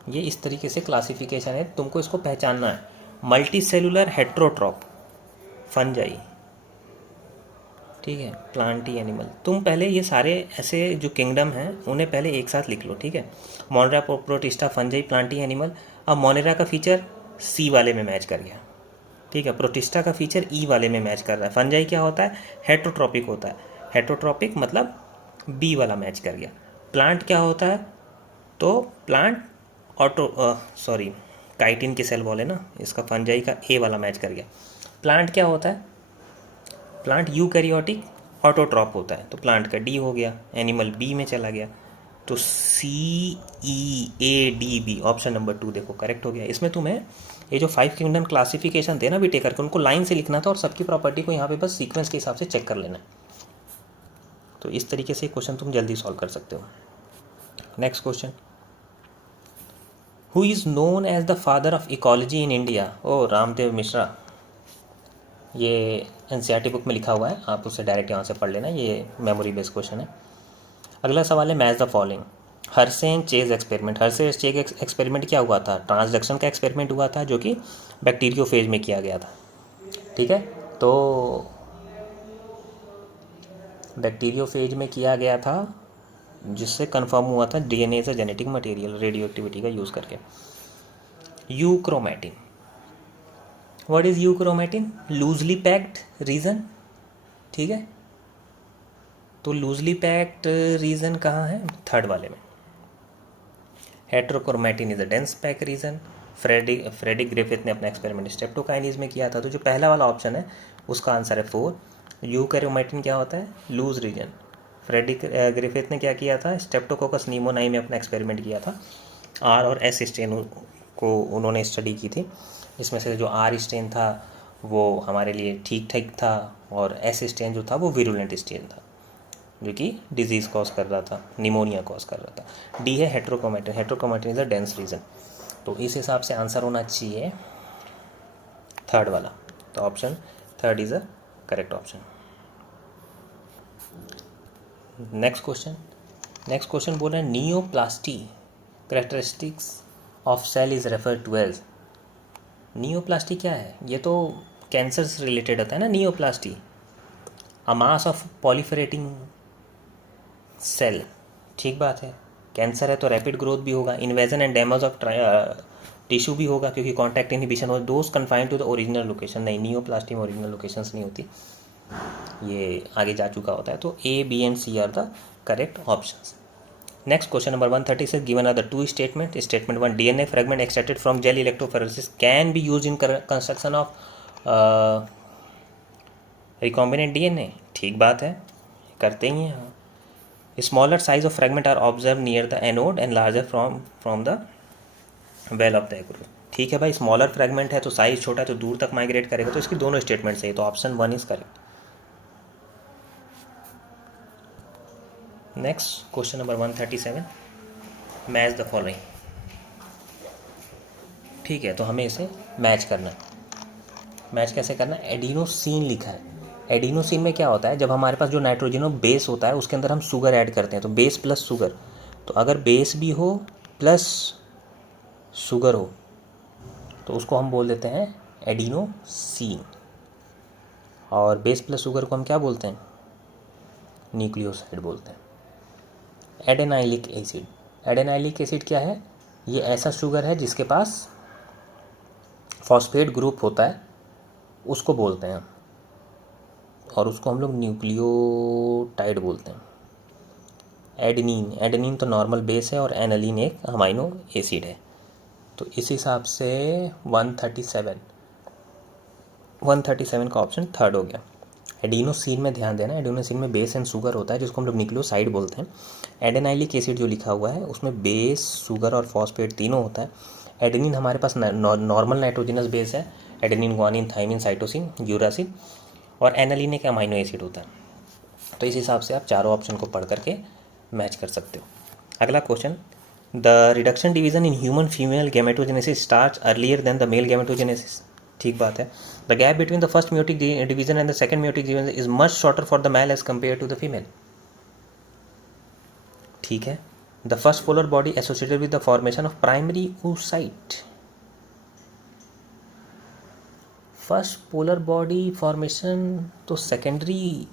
ये इस तरीके से क्लासिफिकेशन है, तुमको इसको पहचानना है। मल्टी सेलुलर हेट्रोट्रॉप फंजाई, ठीक है, प्लांटी एनिमल। तुम पहले ये सारे ऐसे जो किंगडम हैं उन्हें पहले एक साथ लिख लो, ठीक है। Monera, protista, fungi, Plantae animal. अब मोनेरा का फीचर C वाले में मैच कर गया, ठीक है। प्रोटिस्टा का फीचर E वाले में मैच कर रहा है। फंजाई क्या होता है, हेट्रोट्रॉपिक होता है, हेट्रोट्रॉपिक मतलब B वाला मैच कर गया। प्लांट क्या होता है, तो प्लांट काइटिन की सेल वॉल है ना, इसका फंजाई का A वाला मैच कर गया। प्लांट क्या होता है, प्लांट यूकैरियोटिक ऑटोट्रॉप होता है, तो प्लांट का D हो गया, एनिमल B में चला गया, तो CEADB ऑप्शन नंबर 2 देखो करेक्ट हो गया। इसमें तुम्हें ये जो 5 किंगडम क्लासिफिकेशन थे ना बीटे करके, उनको लाइन से लिखना था और सबकी प्रॉपर्टी को यहाँ पे बस सीक्वेंस के हिसाब से चेक कर लेना। तो इस तरीके से क्वेश्चन तुम जल्दी सॉल्व कर सकते हो। Next question, who is known as the father of ecology in India. Oh Ramdev Mishra, ये एनसीईआरटी बुक में लिखा हुआ है, आप उसे डायरेक्ट यहाँ से पढ़ लेना, ये मेमोरी बेस्ड क्वेश्चन है। अगला सवाल है match the following. Hershey Chase experiment, Hershey Chase experiment क्या हुआ था, ट्रांसडक्शन का एक्सपेरिमेंट हुआ था, जो कि बैक्टीरियोफेज में किया गया था, ठीक है। तो बैक्टीरियोफेज में किया गया था, जिससे कंफर्म हुआ था DNA से जेनेटिक मटेरियल रेडियो एक्टिविटी का यूज़ करके। Euchromatin, what is euchromatin, loosely packed region, ठीक है। तो लूजली पैक्ड रीजन कहाँ है, थर्ड वाले में। Heterochromatin is a dense pack region. Frederick Griffith ने अपना एक्सपेरिमेंट स्ट्रेप्टोकाइनीज में किया था। तो जो पहला वाला ऑप्शन है उसका आंसर है 4। यूकैरियोमैटिन क्या होता है? Loose reason. फ्रेडिक ग्रिफिथ ने क्या किया था? स्ट्रेप्टोकोकस निमोनाई में अपना एक्सपेरिमेंट किया था। आर और एस स्ट्रेन को उन्होंने स्टडी की थी। इसमें से जो आर स्ट्रेन था वो हमारे लिए ठीक ठाक था और एस स्ट्रेन जो था वो विरुलेंट स्ट्रेन था जो कि डिजीज़ कॉज कर रहा था, निमोनिया कॉज कर रहा था। डी है heterochromatin. Heterochromatin is a dense region. तो इस हिसाब से आंसर होना चाहिए थर्ड वाला। तो option third is a correct option. Next question बोल रहा है neoplastic characteristics of cell is refer to as. Neoplastic क्या है? ये तो कैंसर से रिलेटेड होता है ना। नियोप्लास्टी अ मास ऑफ पॉलीफरेटिंग सेल। ठीक बात है, कैंसर है तो रैपिड ग्रोथ भी होगा, invasion and damage of tissue भी होगा क्योंकि कॉन्टैक्ट इनहिबिशन हो। Those confine to the original location. नहीं, नियोप्लास्टी में ओरिजिनल लोकेशंस नहीं होती, ये आगे जा चुका होता है। तो A, B and C are the correct options. Next question number 136 given are the two statement. Statement 1 DNA fragment extracted from gel electrophoresis can be use in construction of recombinant DNA. ठीक बात है, करते ही हैं। Smaller size of fragment are observe near the anode and larger from the well of the agarose. ठीक है भाई, smaller fragment है तो साइज छोटा है तो दूर तक माइग्रेट करेगा। तो इसकी दोनों स्टेटमेंट सही, तो option 1 is correct. Next question number 137 match the following. ठीक है, तो हमें इसे मैच करना है। मैच कैसे करना है? एडिनोसिन लिखा है। एडिनोसिन में क्या होता है? जब हमारे पास जो नाइट्रोजनो बेस होता है उसके अंदर हम शुगर ऐड करते हैं, तो बेस प्लस शुगर। तो अगर बेस भी हो प्लस शुगर हो तो उसको हम बोल देते हैं एडिनोसिन। और बेस प्लस शुगर को हम क्या बोलते हैं? न्यूक्लियोसाइड बोलते हैं। एडेनाइलिक एसिड। एडेनाइलिक एसिड क्या है? ये ऐसा शुगर है जिसके पास फॉस्फेट ग्रुप होता है, उसको बोलते हैं, और उसको हम लोग न्यूक्लियोटाइड बोलते हैं। एडेनिन, एडेनिन तो नॉर्मल बेस है और एनालिन एक अमाइनो एसिड है। तो इस हिसाब से 137 का ऑप्शन थर्ड हो गया। एडिनोसिन में ध्यान देना, एडिनोसिन में बेस एंड शुगर होता है जिसको हम लोग न्यूक्लियोसाइड बोलते हैं। एडेनाइलिक एसिड जो लिखा हुआ है उसमें बेस, शुगर और फॉस्फेट तीनों होता है। एडेनिन हमारे पास नॉर्मल नाइट्रोजिनस बेस है, एडेनिन, ग्वानिन, थाइमिन, साइटोसिन, यूरासिन, और एनालिन एक अमाइनो एसिड होता है। तो इस हिसाब से आप चारों ऑप्शन को पढ़ करके मैच कर सकते हो। अगला question, the reduction division in human female gametogenesis starts earlier than the male gametogenesis. ठीक बात है। The gap between the first meiotic division and the second meiotic division is much shorter for the male as compare to the female. ठीक है। The first polar body associated with the formation of primary oocyte। First polar body formation तो secondary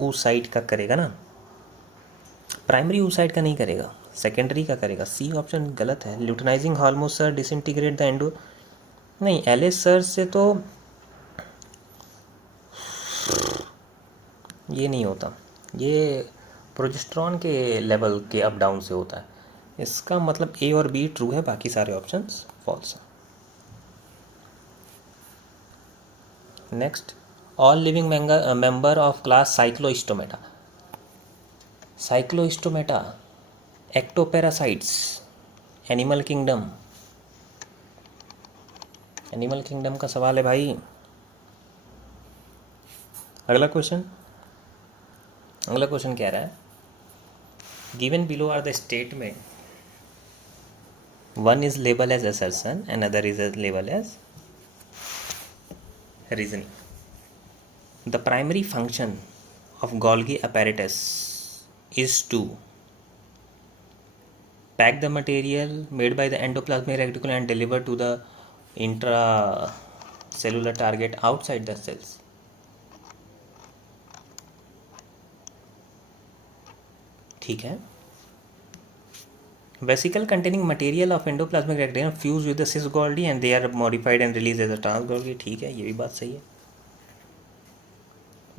oocyte का करेगा ना, primary oocyte का नहीं करेगा, secondary का करेगा। सी ऑप्शन गलत है। Luteinizing hormone sir disintegrate the endo, नहीं, एलिस सर से तो ये नहीं होता, ये प्रोजेस्टेरॉन के लेवल के अप डाउन से होता है। इसका मतलब ए और बी ट्रू है, बाकी सारे ऑप्शंस फॉल्स हैं। Next, all living member of class Cyclostomata. Cyclostomata ectoparasites, animal kingdom. Animal kingdom का सवाल है भाई। अगला क्वेश्चन क्या रहा है? Given below are the statement, one is label as assertion and other is label as reasoning. The primary function of Golgi apparatus is to pack the material made by the endoplasmic reticulum and deliver to the intracellular target outside the cells. ठीक है. Vesicle containing material of endoplasmic reticulum fuse with the cis Golgi and they are modified and released as a trans Golgi. ठीक है, ये भी बात सही है,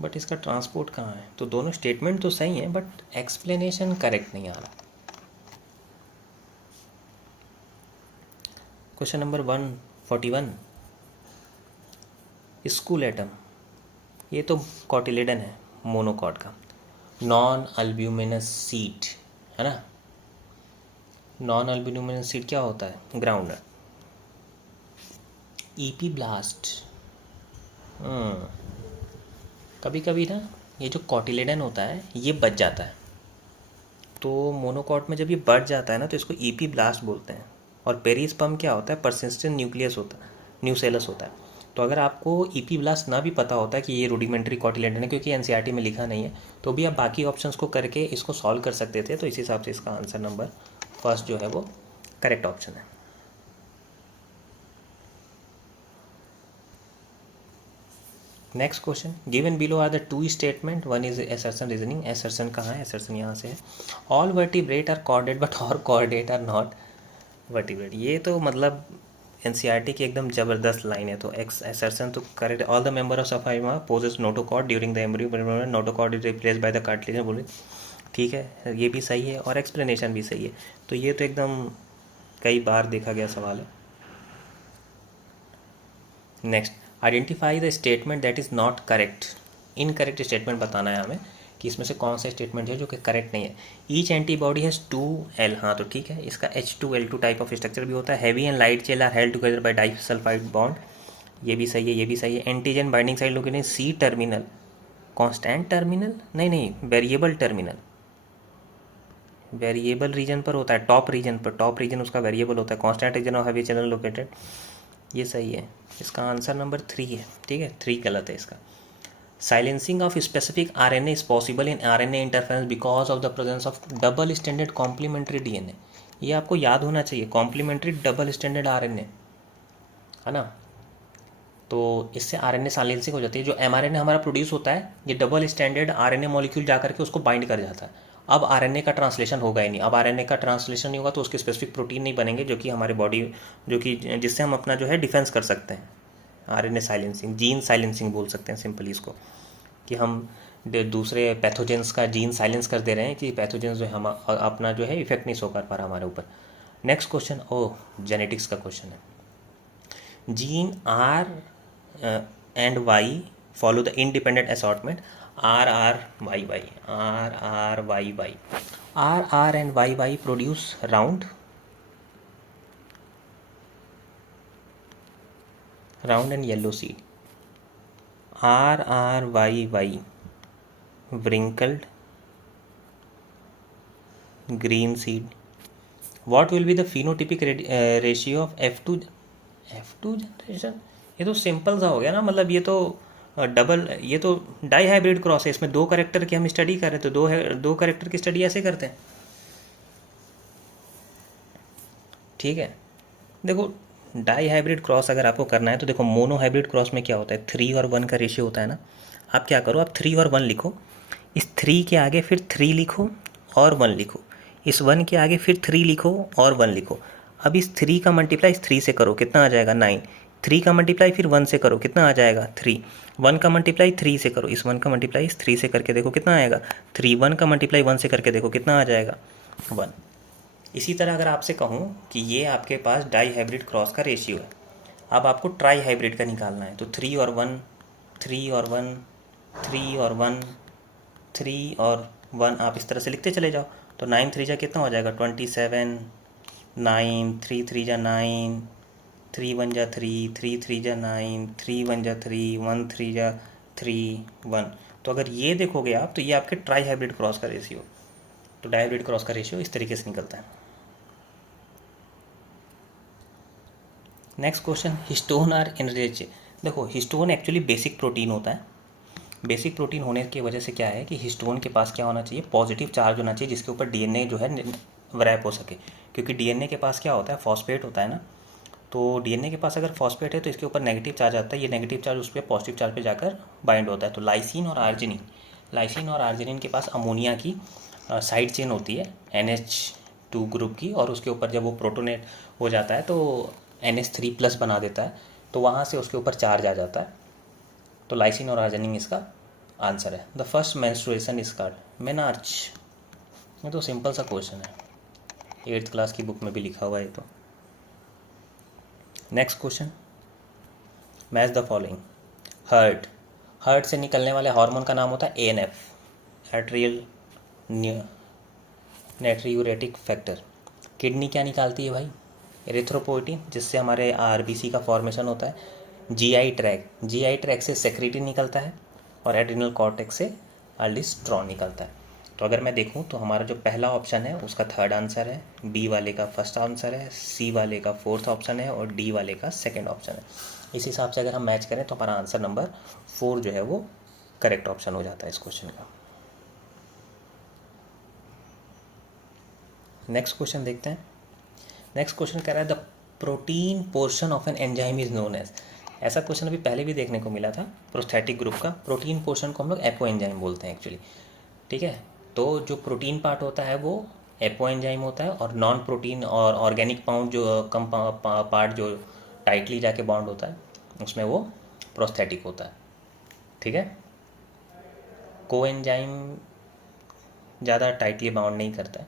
but इसका ट्रांसपोर्ट कहाँ है? तो दोनों स्टेटमेंट तो सही है बट एक्सप्लेनेशन करेक्ट नहीं आ रहा. क्वेश्चन नंबर 141, स्कूल एटम, ये तो कॉटिलेडन है मोनोकॉट का। नॉन अल्ब्यूमिनस सीड है ना, नॉन अल्ब्यूमिनस सीड क्या होता है, ग्राउंड। ईपी ब्लास्ट, कभी कभी ना ये जो कॉटिलेडन होता है ये बच जाता है, तो मोनोकॉट में जब ये बढ़ जाता है ना तो इसको ईपी ब्लास्ट बोलते हैं। और पेरिस्पर्म क्या होता है, परसिस्टेंट न्यूक्लियस होता है, न्यूसेलस होता है। तो अगर आपको ईपी ब्लास्ट ना भी पता होता है कि ये रूडिमेंट्री कॉटिलेडन है, क्योंकि एनसीईआरटी में लिखा नहीं है, तो भी आप बाकी ऑप्शंस को करके इसको सॉल्व कर सकते थे। तो इस हिसाब से इसका आंसर नंबर फर्स्ट जो है वो करेक्ट ऑप्शन है। Next question, given below are the two statement, one is assertion reasoning. Assertion कहाँ है, एसर्शन यहाँ से है। All vertebrate are chordate but all chordate are not vertebrate. ये तो मतलब एनसीईआरटी की एकदम ज़बरदस्त लाइन है। तो एक्स एसर्शन तो correct. All the member of subphylum possess notochord during the embryo, notochord is replace by the cartilage, बोले ठीक है, ये भी सही है और एक्सप्लेनेशन भी सही है। तो ये तो एकदम कई बार देखा गया सवाल है। Next, identify the statement that is not correct. Incorrect statement बताना है हमें कि इसमें से कौन सा स्टेटमेंट है जो कि करेक्ट नहीं है। ईच एंटीबॉडी हैज़ 2L, हाँ तो ठीक है, इसका H2L2 टाइप ऑफ स्ट्रक्चर भी होता है। Heavy and light gel are held together by disulphide bond, ये भी सही है, ये भी सही है। Antigen binding site located in C terminal, constant terminal नहीं, वेरिएबल टर्मिनल, वेरिएबल रीजन पर होता है, टॉप रीजन पर, टॉप रीजन उसका वेरिएबल होता है। Constant region of heavy chain located, ये सही है। इसका आंसर नंबर 3 है, ठीक है, 3 गलत है इसका। Silencing of specific RNA is possible in RNA interference because of the presence of double standard complementary DNA. ये आपको याद होना चाहिए, कॉम्प्लीमेंट्री डबल स्टैंडर्ड आरएनए है ना। तो इससे आरएनए साइलेंसिंग हो जाती है। जो एमआरएनए हमारा प्रोड्यूस होता है, ये डबल स्टैंडर्ड आरएनए मॉलिक्यूल जा करके उसको बाइंड कर जाता है। अब आरएनए का ट्रांसलेशन होगा ही नहीं। अब आरएनए का ट्रांसलेशन नहीं होगा तो उसके स्पेसिफिक प्रोटीन नहीं बनेंगे जो कि हमारे बॉडी, जो कि जिससे हम अपना जो है डिफेंस कर सकते हैं। आरएनए साइलेंसिंग, जीन साइलेंसिंग बोल सकते हैं सिंपली इसको, कि हम दूसरे पैथोजेंस का जीन साइलेंस कर दे रहे हैं कि पैथोजेंस जो है हम अपना जो है इफेक्ट नहीं शो कर पा रहा हमारे ऊपर। नेक्स्ट क्वेश्चन, जेनेटिक्स का क्वेश्चन है। Gene R and Y follow the independent assortment R R Y Y, R R Y Y, R R and Y Y produce round and yellow seed, R R Y Y wrinkled green seed. What will be the phenotypic ratio of F2 generation? ये तो simple सा हो गया ना, मतलब ये तो double, ये तो डाई हाइब्रिड क्रॉस है। इसमें 2 करेक्टर की हम स्टडी कर रहे हैं, तो दो करेक्टर की स्टडी ऐसे करते हैं, ठीक है। देखो डाई हाइब्रिड क्रॉस अगर आपको करना है तो देखो, मोनो हाइब्रिड क्रॉस में क्या होता है, 3 और 1 का रेशियो होता है ना। आप क्या करो, आप 3 और 1 लिखो, इस 3 के आगे फिर 3 लिखो और 1 लिखो, इस 1 के आगे फिर 3 लिखो और 1 लिखो। अब इस 3 का मल्टीप्लाई इस 3 से करो, कितना आ जाएगा 9। 3 का मल्टीप्लाई फिर 1 से करो, कितना आ जाएगा 3। 1 का मल्टीप्लाई 3 से करो, इस 1 का मल्टीप्लाई इस 3 से करके देखो कितना आएगा 3। 1 का मल्टीप्लाई 1 से करके देखो कितना आ जाएगा 1। इसी तरह अगर आपसे कहूँ कि ये आपके पास डाई हाइब्रिड क्रॉस का रेशियो है, अब आपको ट्राई हाइब्रिड का निकालना है, तो 3 और 1, 3 और 1, 3 और 1, 3 और 1, आप इस तरह से लिखते चले जाओ। तो 9 3 जा कितना हो जाएगा 27, 9 3 3 जा 9, 3 1 जा 3, 3 3 जा 9, 3 1 जा 3, 1 3 जा 3 1। तो अगर ये देखोगे आप तो ये आपके ट्राई हाइब्रिड क्रॉस का रेशियो, तो डाई हाइब्रिड क्रॉस का रेशियो इस तरीके से निकलता है। Next question, histone are enrich. देखो हिस्टोन एक्चुअली बेसिक प्रोटीन होता है। बेसिक प्रोटीन होने की वजह से क्या है कि हिस्टोन के पास क्या होना चाहिए, पॉजिटिव चार्ज होना चाहिए जिसके ऊपर डीएनए जो है रैप हो सके। क्योंकि डीएनए के पास क्या होता है, फॉस्फेट होता है ना। तो डीएनए के पास अगर फॉस्फेट है तो इसके ऊपर नेगेटिव चार्ज आता है, ये नेगेटिव चार्ज उस पर पॉजिटिव चार्ज पे जाकर बाइंड होता है। तो लाइसिन और आर्जिनिन के पास अमोनिया की साइड चेन होती है NH2 ग्रुप की, और उसके ऊपर जब वो प्रोटोनेट हो जाता है तो NH3+ बना देता है, तो वहाँ से उसके ऊपर चार्ज आ जाता है। तो लाइसिन और आर्जिनिन इसका आंसर है। The first menstruation is called menarche. ये तो सिंपल सा क्वेश्चन है, 8th क्लास की बुक में भी लिखा हुआ है। तो next question, match the following. Heart से निकलने वाले हार्मोन का नाम होता है ANF, एट्रियल नाइट्रियूरेटिक फैक्टर। किडनी क्या निकालती है भाई? एरिथ्रोपोइटिन, जिससे हमारे RBC का फॉर्मेशन होता है। जीआई ट्रैक से सेक्रेटिन निकलता है और एड्रिनल कॉर्टेक्स से अल्डिस्ट्रॉन निकलता है। तो अगर मैं देखूं तो हमारा जो पहला ऑप्शन है उसका थर्ड आंसर है, बी वाले का फर्स्ट आंसर है, सी वाले का फोर्थ ऑप्शन है और डी वाले का सेकंड ऑप्शन है। इस हिसाब से अगर हम मैच करें तो हमारा आंसर नंबर 4 जो है वो करेक्ट ऑप्शन हो जाता है इस क्वेश्चन का। नेक्स्ट क्वेश्चन देखते हैं। नेक्स्ट क्वेश्चन कह रहा है the protein portion of an enzyme is known as. ऐसा क्वेश्चन अभी पहले भी देखने को मिला था प्रोस्थेटिक ग्रुप का। प्रोटीन पोर्शन को हम लोग एपो एंजाइम बोलते हैं एक्चुअली, ठीक है। तो जो प्रोटीन पार्ट होता है वो एपो एंजाइम होता है और नॉन प्रोटीन और ऑर्गेनिक पाउंड जो कम पार्ट जो टाइटली जाके बॉन्ड होता है उसमें वो प्रोस्थेटिक होता है, ठीक है। को एंजाइम ज़्यादा टाइटली बाउंड नहीं करता है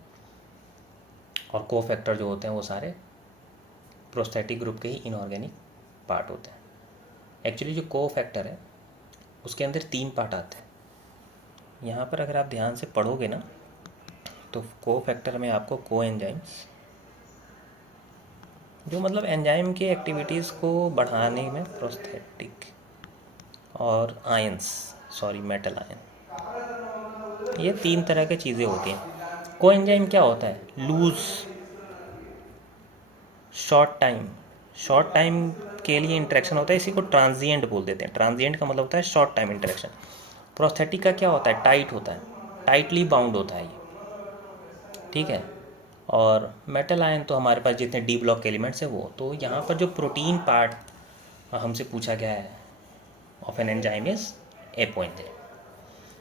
और को फैक्टर जो होते हैं वो सारे प्रोस्थेटिक ग्रुप के ही इनऑर्गेनिक पार्ट होते हैं। एक्चुअली जो को फैक्टर है उसके अंदर 3 पार्ट आते हैं। यहाँ पर अगर आप ध्यान से पढ़ोगे ना तो को फैक्टर में आपको को एंजाइम्स जो मतलब एंजाइम की एक्टिविटीज़ को बढ़ाने में प्रोस्थेटिक और मेटल आयन, ये 3 तरह की चीज़ें होती हैं। को एंजाइम क्या होता है? लूज शॉर्ट टाइम के लिए इंटरेक्शन होता है, इसी को ट्रांजिएंट बोल देते हैं। ट्रांजिएंट का मतलब होता है शॉर्ट टाइम इंटरेक्शन। प्रोस्थेटिक का क्या होता है? टाइट होता है, टाइटली बाउंड होता है ये, ठीक है। और मेटल आयन तो हमारे पास जितने डी ब्लॉक एलिमेंट्स है वो। तो यहाँ पर जो प्रोटीन पार्ट हमसे पूछा गया है of an enzyme is apo enzyme.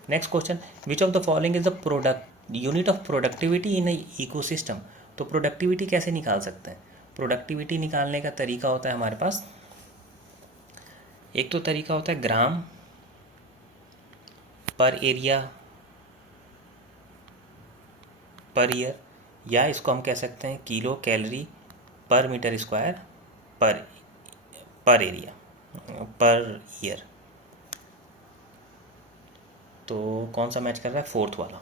Next question, which of the following is the unit of productivity in ecosystem. तो प्रोडक्टिविटी कैसे निकाल सकते हैं? प्रोडक्टिविटी निकालने का तरीका होता है हमारे पास, एक तो तरीका होता है ग्राम पर एरिया पर ईयर, या इसको हम कह सकते हैं किलो कैलोरी पर मीटर स्क्वायर पर एरिया पर ईयर। तो कौन सा मैच कर रहा है? फोर्थ वाला।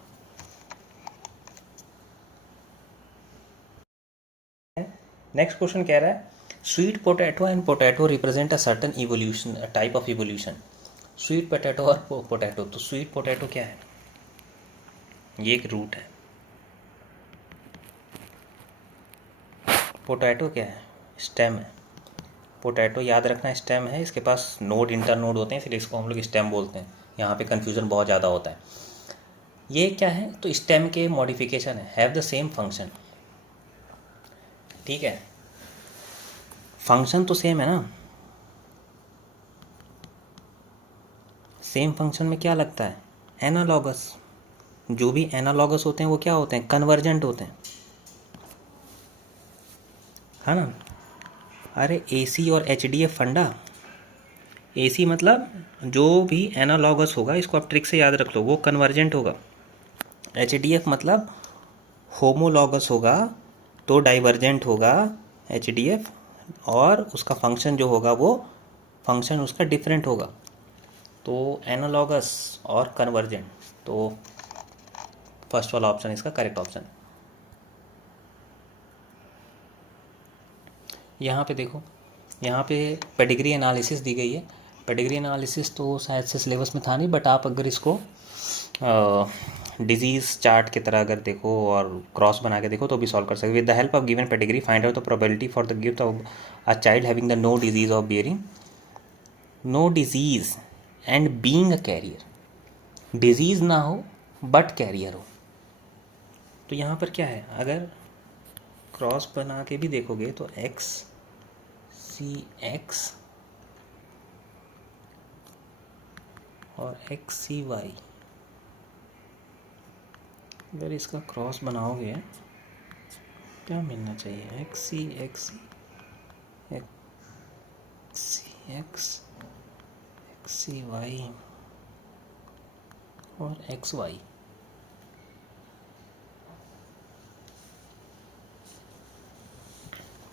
नेक्स्ट क्वेश्चन कह रहा है sweet potato and potato represent a certain evolution, type of evolution. Sweet potato और पोटैटो, तो स्वीट पोटैटो क्या है? ये एक रूट है। पोटैटो क्या है? स्टेम है। पोटैटो याद रखना स्टेम है, इसके पास नोड इंटर नोड होते हैं इसलिए इसको हम लोग स्टेम बोलते हैं। यहाँ पे कन्फ्यूज़न बहुत ज़्यादा होता है। ये क्या है? तो स्टेम के मॉडिफिकेशन है, हैव द सेम फंक्शन, ठीक है। फंक्शन तो सेम है ना, सेम फंक्शन में क्या लगता है? एनालॉगस। जो भी एनालॉगस होते हैं वो क्या होते हैं? कन्वर्जेंट होते हैं, है ना। अरे AC और HDF फंडा। AC मतलब जो भी एनालॉगस होगा, इसको आप ट्रिक से याद रख लो, वो कन्वर्जेंट होगा। HDF मतलब होमोलॉगस होगा तो डाइवर्जेंट होगा HDF, और उसका फंक्शन जो होगा वो फंक्शन उसका डिफरेंट होगा। तो एनालॉगस और कन्वर्जेंट, तो फर्स्ट वाला ऑप्शन इसका करेक्ट ऑप्शन। यहाँ पे देखो, यहाँ पे पेडिग्री एनालिसिस दी गई है। पेडिग्री एनालिसिस तो शायद से सिलेबस में था नहीं, बट आप अगर इसको डिजीज़ चार्ट की तरह अगर देखो और क्रॉस बना के देखो तो भी सॉल्व कर सकते। With the help of given pedigree find out the probability for the gift of a child having the no disease of bearing no disease and being a carrier. Disease ना हो but career हो। तो यहाँ पर क्या है? अगर cross बना के भी देखोगे तो XCX और XCY, अगर इसका क्रॉस बनाओगे क्या मिलना चाहिए? XCX XCY और XY।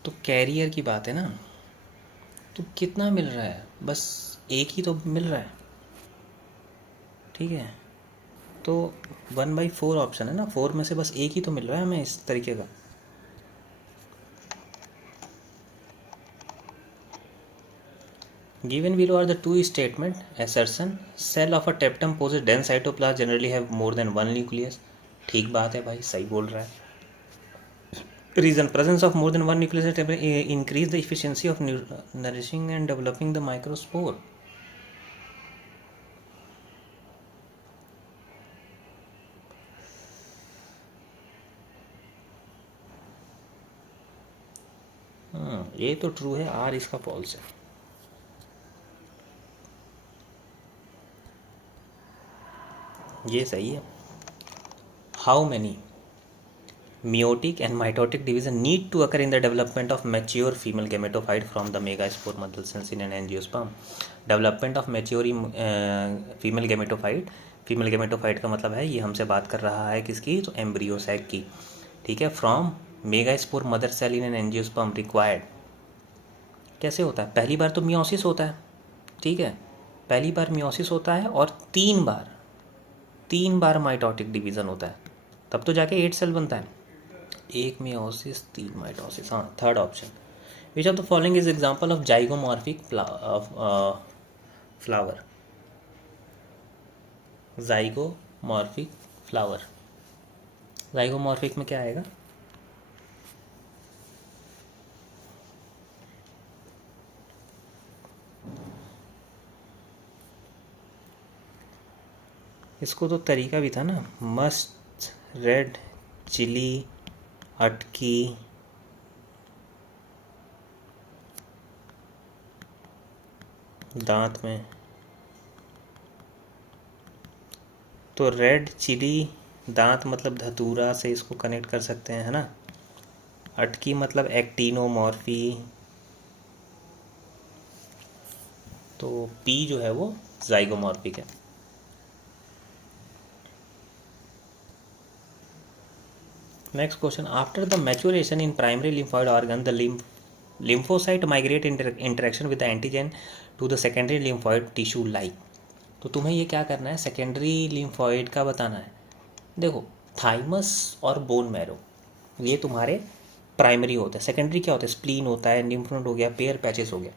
तो कैरियर की बात है ना, तो कितना मिल रहा है? बस एक ही तो मिल रहा है, ठीक है। तो 1/4 ऑप्शन है ना, 4 में से बस एक ही तो मिल रहा है हमें इस तरीके का। Given below are the two statement assertion cell of a triptym possess dense cytoplasm generally have more than one nucleus। ठीक बात है भाई, सही बोल रहा है। Region presence of more than one nucleus increase the efficiency of nourishing and developing the microspore। ये तो ट्रू है, आर इसका फॉल्स है। ये सही है। How many meiotic and mitotic division need to occur in the development of mature female gametophyte from the megaspore mother cells in an angiosperm। development of mature female gametophyte, female gametophyte का मतलब है ये हमसे बात कर रहा है किसकी, तो एम्ब्रियो सैक की, ठीक है। From megaspore mother cell in an angiosperm required. कैसे होता है? पहली बार तो मियोसिस होता है, ठीक है, पहली बार मियोसिस होता है और 3 बार माइटोटिक डिवीज़न होता है, तब तो जाके 8 सेल बनता है। 1 मियोसिस 3 माइटोसिस, हाँ, third option. Which of the following is example of zygomorphic flower? Zygomorphic flower, zygomorphic में क्या आएगा? इसको तो तरीका भी था ना, मस्ट, रेड चिली, अटकी, दांत में। तो रेड चिली दांत मतलब धतूरा से इसको कनेक्ट कर सकते हैं, है ना। अटकी मतलब एक्टिनोमॉर्फी, तो पी जो है वो जाइगोमॉर्फिक है। Next question, after the maturation in primary lymphoid organ the lymphocyte migrate interaction with the antigen to the secondary lymphoid tissue like। तो तुम्हें ये क्या करना है, सेकेंडरी लिम्फॉइड का बताना है। देखो, थाइमस और बोन मैरो ये तुम्हारे प्राइमरी होते हैं, सेकेंडरी क्या होता है, स्प्लीन होता है, लिम्फ नोड हो गया, पेयर पैचेस हो गया।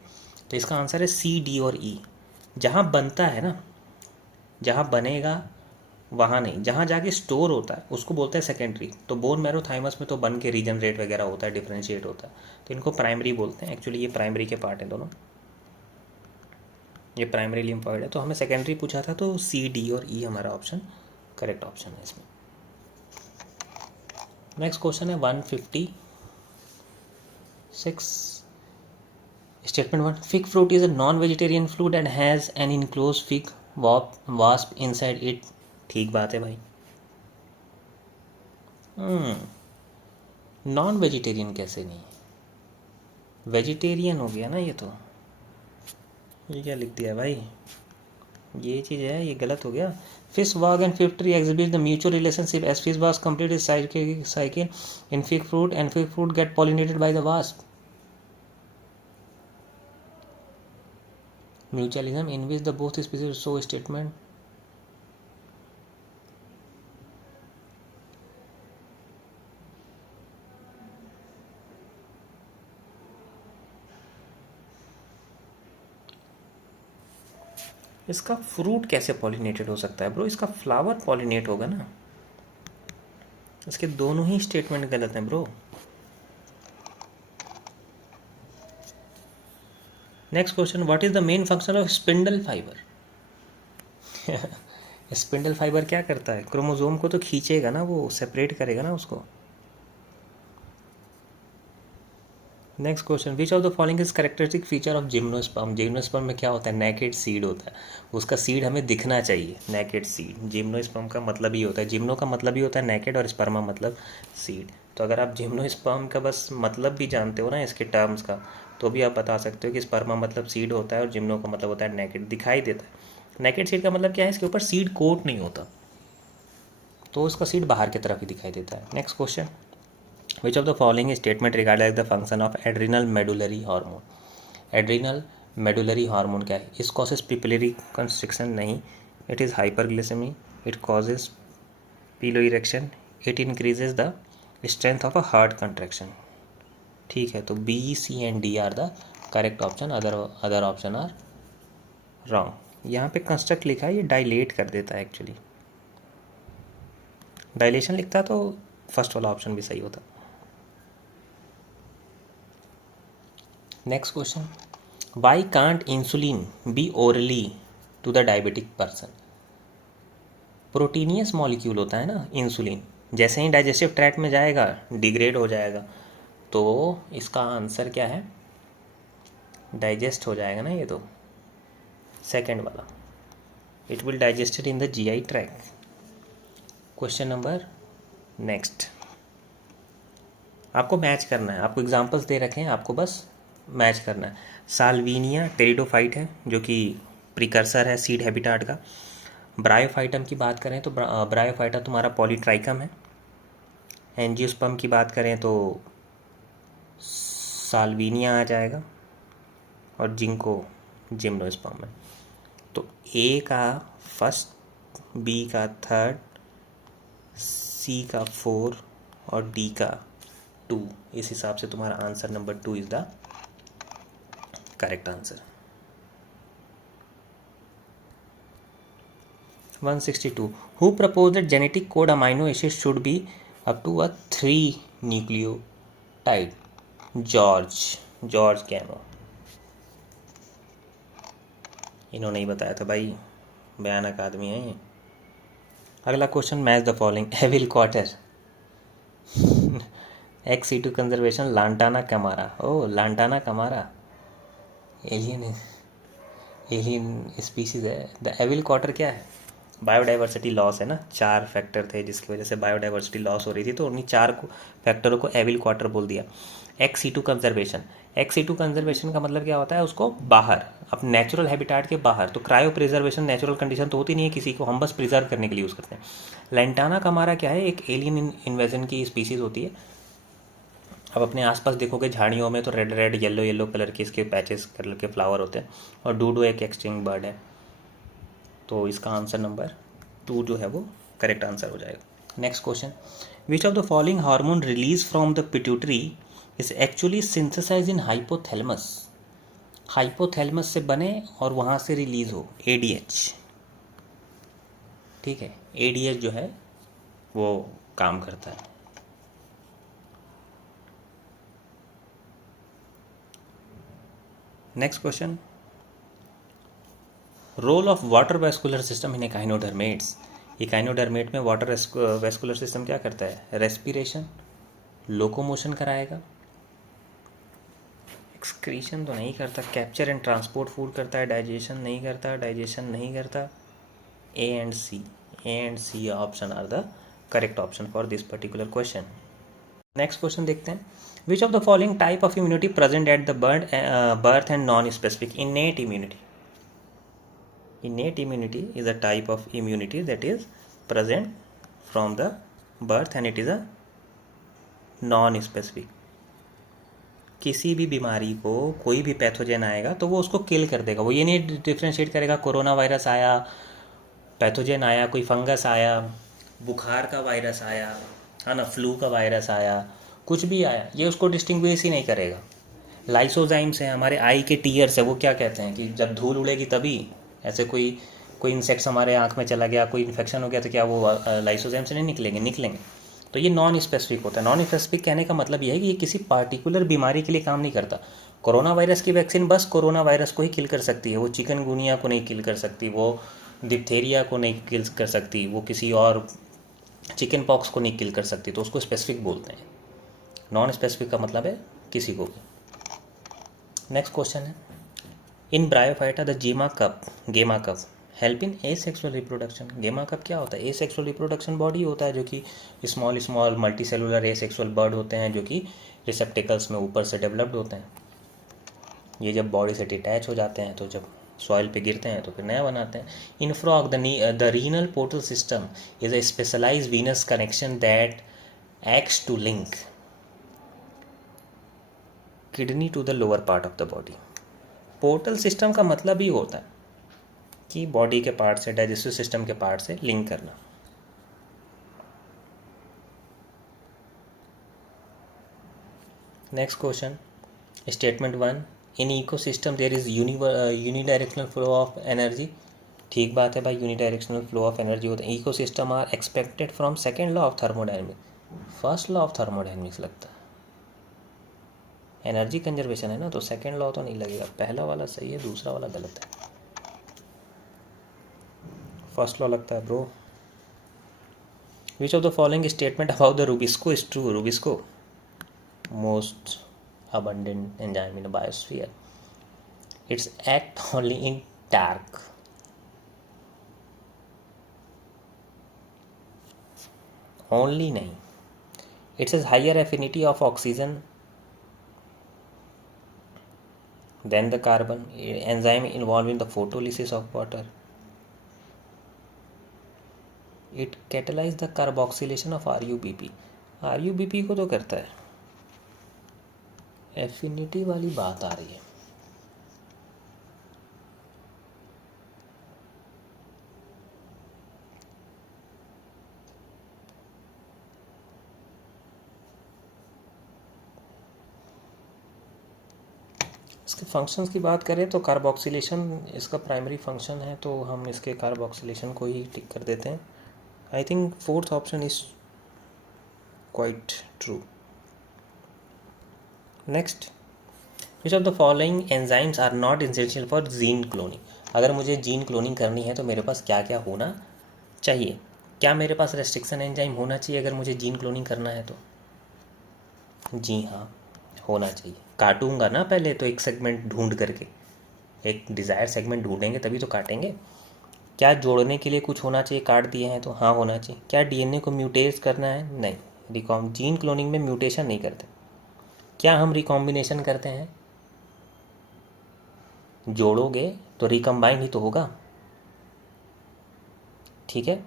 तो इसका आंसर है सी, डी और ई। जहाँ बनता है ना, जहाँ बनेगा वहाँ नहीं, जहाँ जाके स्टोर होता है उसको बोलते हैं सेकेंडरी। तो बोन मैरो थाइमस में तो बन के रीजनरेट वगैरह होता है, डिफ्रेंशिएट होता है, तो इनको प्राइमरी बोलते हैं। एक्चुअली ये प्राइमरी के पार्ट हैं दोनों, ये प्राइमरी लिम्फॉइड है। तो हमें सेकेंडरी पूछा था, तो सी, डी और ई हमारा ऑप्शन करेक्ट ऑप्शन है इसमें। नेक्स्ट क्वेश्चन है 156, statement 1, fig fruit is a non vegetarian fruit and has an enclose fig wasp inside it. ठीक बात है भाई। नॉन वेजिटेरियन कैसे नहीं, वेजिटेरियन हो गया ना ये तो। ये क्या लिख दिया भाई, ये चीज़ है, ये गलत हो गया। फिश वाग and fig tree exhibit the mutual relationship as fish वाग complete is cycle in fig fruit and fig fruit gate pollinated by the wasp. Mutualism in which the both species so statement. इसका fruit कैसे pollinated हो सकता है bro, इसका flower pollinate होगा ना। इसके दोनों ही स्टेटमेंट गलत हैं bro. Next question, what is the main function of spindle fibre? Spindle fibre क्या करता है, क्रोमोसोम को तो खींचेगा ना, वो सेपरेट करेगा ना उसको। Next question, which of the following is characteristic feature of gymnosperm? Gymnosperm में क्या होता है, नेकेड सीड होता है, उसका सीड हमें दिखना चाहिए, नेकेड सीड। जिम्नोस्पर्म का मतलब ही होता है, जिम्नो का मतलब ही होता है नेकेड और स्पर्मा मतलब सीड। तो अगर आप जिम्नोस्पर्म का बस मतलब भी जानते हो ना इसके टर्म्स का, तो भी आप बता सकते हो कि स्पर्मा मतलब सीड होता है और जिम्नो का मतलब होता है नेकेड, दिखाई देता है। नेकेड सीड का मतलब क्या है, इसके ऊपर सीड कोट नहीं होता, तो उसका सीड बाहर की तरफ ही दिखाई देता है। Next question, which of the following statement regarding the function of adrenal medullary hormone? Adrenal medullary hormone क्या है? इस कॉजेज पिपिलरी कंस्ट्रिक्शन नहीं, it is hyperglycaemia, it causes piloerection, it increases the strength of a heart contraction. ठीक है, तो B C and D are the correct option, other option are wrong. यहाँ पे construct लिखा है, ये dilate कर देता है एक्चुअली, डायलेशन लिखता तो फर्स्ट वाला ऑप्शन भी सही होता। Next question, why can't insulin be orally to the diabetic person? Proteinaceous molecule होता है ना इंसुलिन, जैसे ही डाइजेस्टिव ट्रैक्ट में जाएगा डिग्रेड हो जाएगा, तो इसका आंसर क्या है? डाइजेस्ट हो जाएगा ना ये, तो सेकेंड वाला, it will digested in the GI tract. Question number next, आपको मैच करना है, आपको एग्जांपल्स दे रखे हैं, आपको बस मैच करना है। साल्विनिया टेरिडोफाइट है जो कि प्रिकर्सर है सीड हैबिटाट का। ब्रायोफाइटम की बात करें तो ब्रायोफाइटा तुम्हारा पॉलीट्राइकम है। एंजियोस्पर्म की बात करें तो साल्विनिया आ जाएगा, और जिंको जिम्नोस्पर्म है। तो ए का फर्स्ट, बी का थर्ड, सी का 4 और डी का 2, इस हिसाब से तुम्हारा answer number 2 is the correct answer. 162, who propose that genetic code amino acid should be up to a 3 nucleotide? George Gamow, इन्होंने ही बताया था भाई, भयानक आदमी है ये। अगला question, match the following, evil quartet, ex situ conservation, Lantana camara. Oh Lantana camara alien species है। द एविल क्वार्टर क्या है? बायोडाइवर्सिटी लॉस है ना, 4 फैक्टर थे जिसकी वजह से बायोडाइवर्सिटी लॉस हो रही थी, तो उन्हीं 4 फैक्टरों को एविल क्वार्टर बोल दिया। Ex situ conservation, ex situ conservation का मतलब क्या होता है? उसको बाहर, अब नेचुरल हैबिटाट के बाहर, तो क्रायो प्रिजर्वेशन नेचुरल कंडीशन तो होती नहीं है किसी को, हम बस प्रिजर्व करने के लिए यूज़ करते हैं। लैंटाना कमारा क्या है? एक एलियन इन्वेजन की स्पीसीज होती है। अब अपने आसपास देखोगे झाड़ियों में तो red red yellow yellow colour के इसके पैचेस कलर के फ्लावर होते हैं, और डूडो एक एक्सटिंक्ट बर्ड है, तो इसका आंसर नंबर 2 जो है वो करेक्ट आंसर हो जाएगा। Next question, which of the following hormone release from the pituitary is actually synthesize in hypothalamus? Hypothalamus से बने और वहाँ से रिलीज हो, एडीएच। ठीक है, एडीएच जो है वो काम करता है। Next question, role of water vascular system in echinoderms? Echinoderm में वाटर वेस्कुलर सिस्टम क्या करता है? रेस्पिरेशन, लोकोमोशन कराएगा, एक्सक्रीशन तो नहीं करता, कैप्चर एंड ट्रांसपोर्ट फूड करता है, डाइजेशन नहीं करता, डाइजेशन नहीं करता। A and C option are the correct option for this particular question. Next question देखते हैं, which of the following type of immunity present at the birth and non specific? Innate immunity, innate immunity is a type of immunity that is present from the birth and it is a non specific। किसी भी बीमारी को कोई भी pathogen आएगा तो वो उसको किल कर देगा, वो ये नहीं डिफ्रेंशिएट करेगा कोरोना वायरस आया, पैथोजन आया, कोई फंगस आया, बुखार का वायरस आया है ना, फ्लू का वायरस आया, कुछ भी आया, ये उसको डिस्टिंग्विश ही नहीं करेगा। लाइसोजाइम्स हैं, हमारे आई के टीयर्स है, वो क्या कहते हैं कि जब धूल उड़ेगी तभी, ऐसे कोई इंसेक्ट्स हमारे आँख में चला गया, कोई इन्फेक्शन हो गया, तो क्या वो लाइसोजाइम से नहीं निकलेंगे। तो ये नॉन स्पेसिफिक होता है। नॉन स्पेसिफिक कहने का मतलब ये है कि ये किसी पार्टिकुलर बीमारी के लिए काम नहीं करता। कोरोना वायरस की वैक्सीन बस कोरोना वायरस को ही किल कर सकती है, वो चिकनगुनिया को नहीं किल कर सकती, वो डिप्थेरिया को नहीं किल कर सकती, वो किसी और चिकन पॉक्स को नहीं किल कर सकती, तो उसको स्पेसिफिक बोलते हैं। नॉन स्पेसिफिक का मतलब है किसी को भी। नेक्स्ट क्वेश्चन है, इन ब्रायोफाइटा द गेमा cup help in A sexual reproduction? गेमा कप क्या होता है? ए सेक्सुअल रिप्रोडक्शन बॉडी होता है जो कि स्मॉल मल्टी सेलुलर ए सेक्सुअल बर्ड होते हैं जो कि रिसेप्टिकल्स में ऊपर से डेवलप्ड होते हैं। ये जब बॉडी से डिटैच हो जाते हैं तो जब सॉइल पे गिरते हैं तो फिर नया बनाते हैं। In frog the renal portal system is a specialised venous connection that acts to link kidney to the lower part of the body. Portal system का मतलब ही होता है कि बॉडी के पार्ट से, डाइजेस्टिव सिस्टम के पार्ट से लिंक करना। Next question, statement 1, in ecosystem there is unidirectional flow of energy. ठीक बात है भाई, यूनिडायरेक्शनल फ्लो ऑफ एनर्जी होता है। Ecosystem are expected from second law of thermodynamics. First law of thermodynamics लगता है, एनर्जी कंजर्वेशन है ना, तो सेकेंड लॉ तो नहीं लगेगा। पहला वाला सही है, दूसरा वाला गलत है, फर्स्ट लॉ लगता है bro. Which of the following statement about the rubisco is true. Rubisco most abundant enzyme in the biosphere. Its act only in dark. Only नहीं. It has higher affinity of oxygen than the carbon. Enzyme involved in the photolysis of water. It catalyzes the carboxylation of RUBP. RUBP को तो करता है, affinity वाली बात आ रही है। इसके फंक्शंस की बात करें तो कार्बोक्सिलेशन इसका प्राइमरी फंक्शन है, तो हम इसके कार्बोक्सिलेशन को ही टिक कर देते हैं। I think fourth option is quite true. Next, which of the following enzymes are not essential for gene cloning. अगर मुझे जीन क्लोनिंग करनी है तो मेरे पास क्या क्या होना चाहिए? क्या मेरे पास रेस्ट्रिक्शन एंजाइम होना चाहिए अगर मुझे जीन क्लोनिंग करना है तो? जी हाँ, होना चाहिए। काटूंगा ना पहले तो एक सेगमेंट ढूंढ करके, एक डिज़ायर सेगमेंट ढूंढेंगे तभी तो काटेंगे। क्या जोड़ने के लिए कुछ होना चाहिए? काट दिए हैं तो हाँ होना चाहिए। क्या डीएनए को म्यूटेट करना है? नहीं, जीन क्लोनिंग में म्यूटेशन नहीं करते। क्या हम रिकॉम्बिनेशन करते हैं? जोड़ोगे तो रिकम्बाइंड ही तो होगा, ठीक है।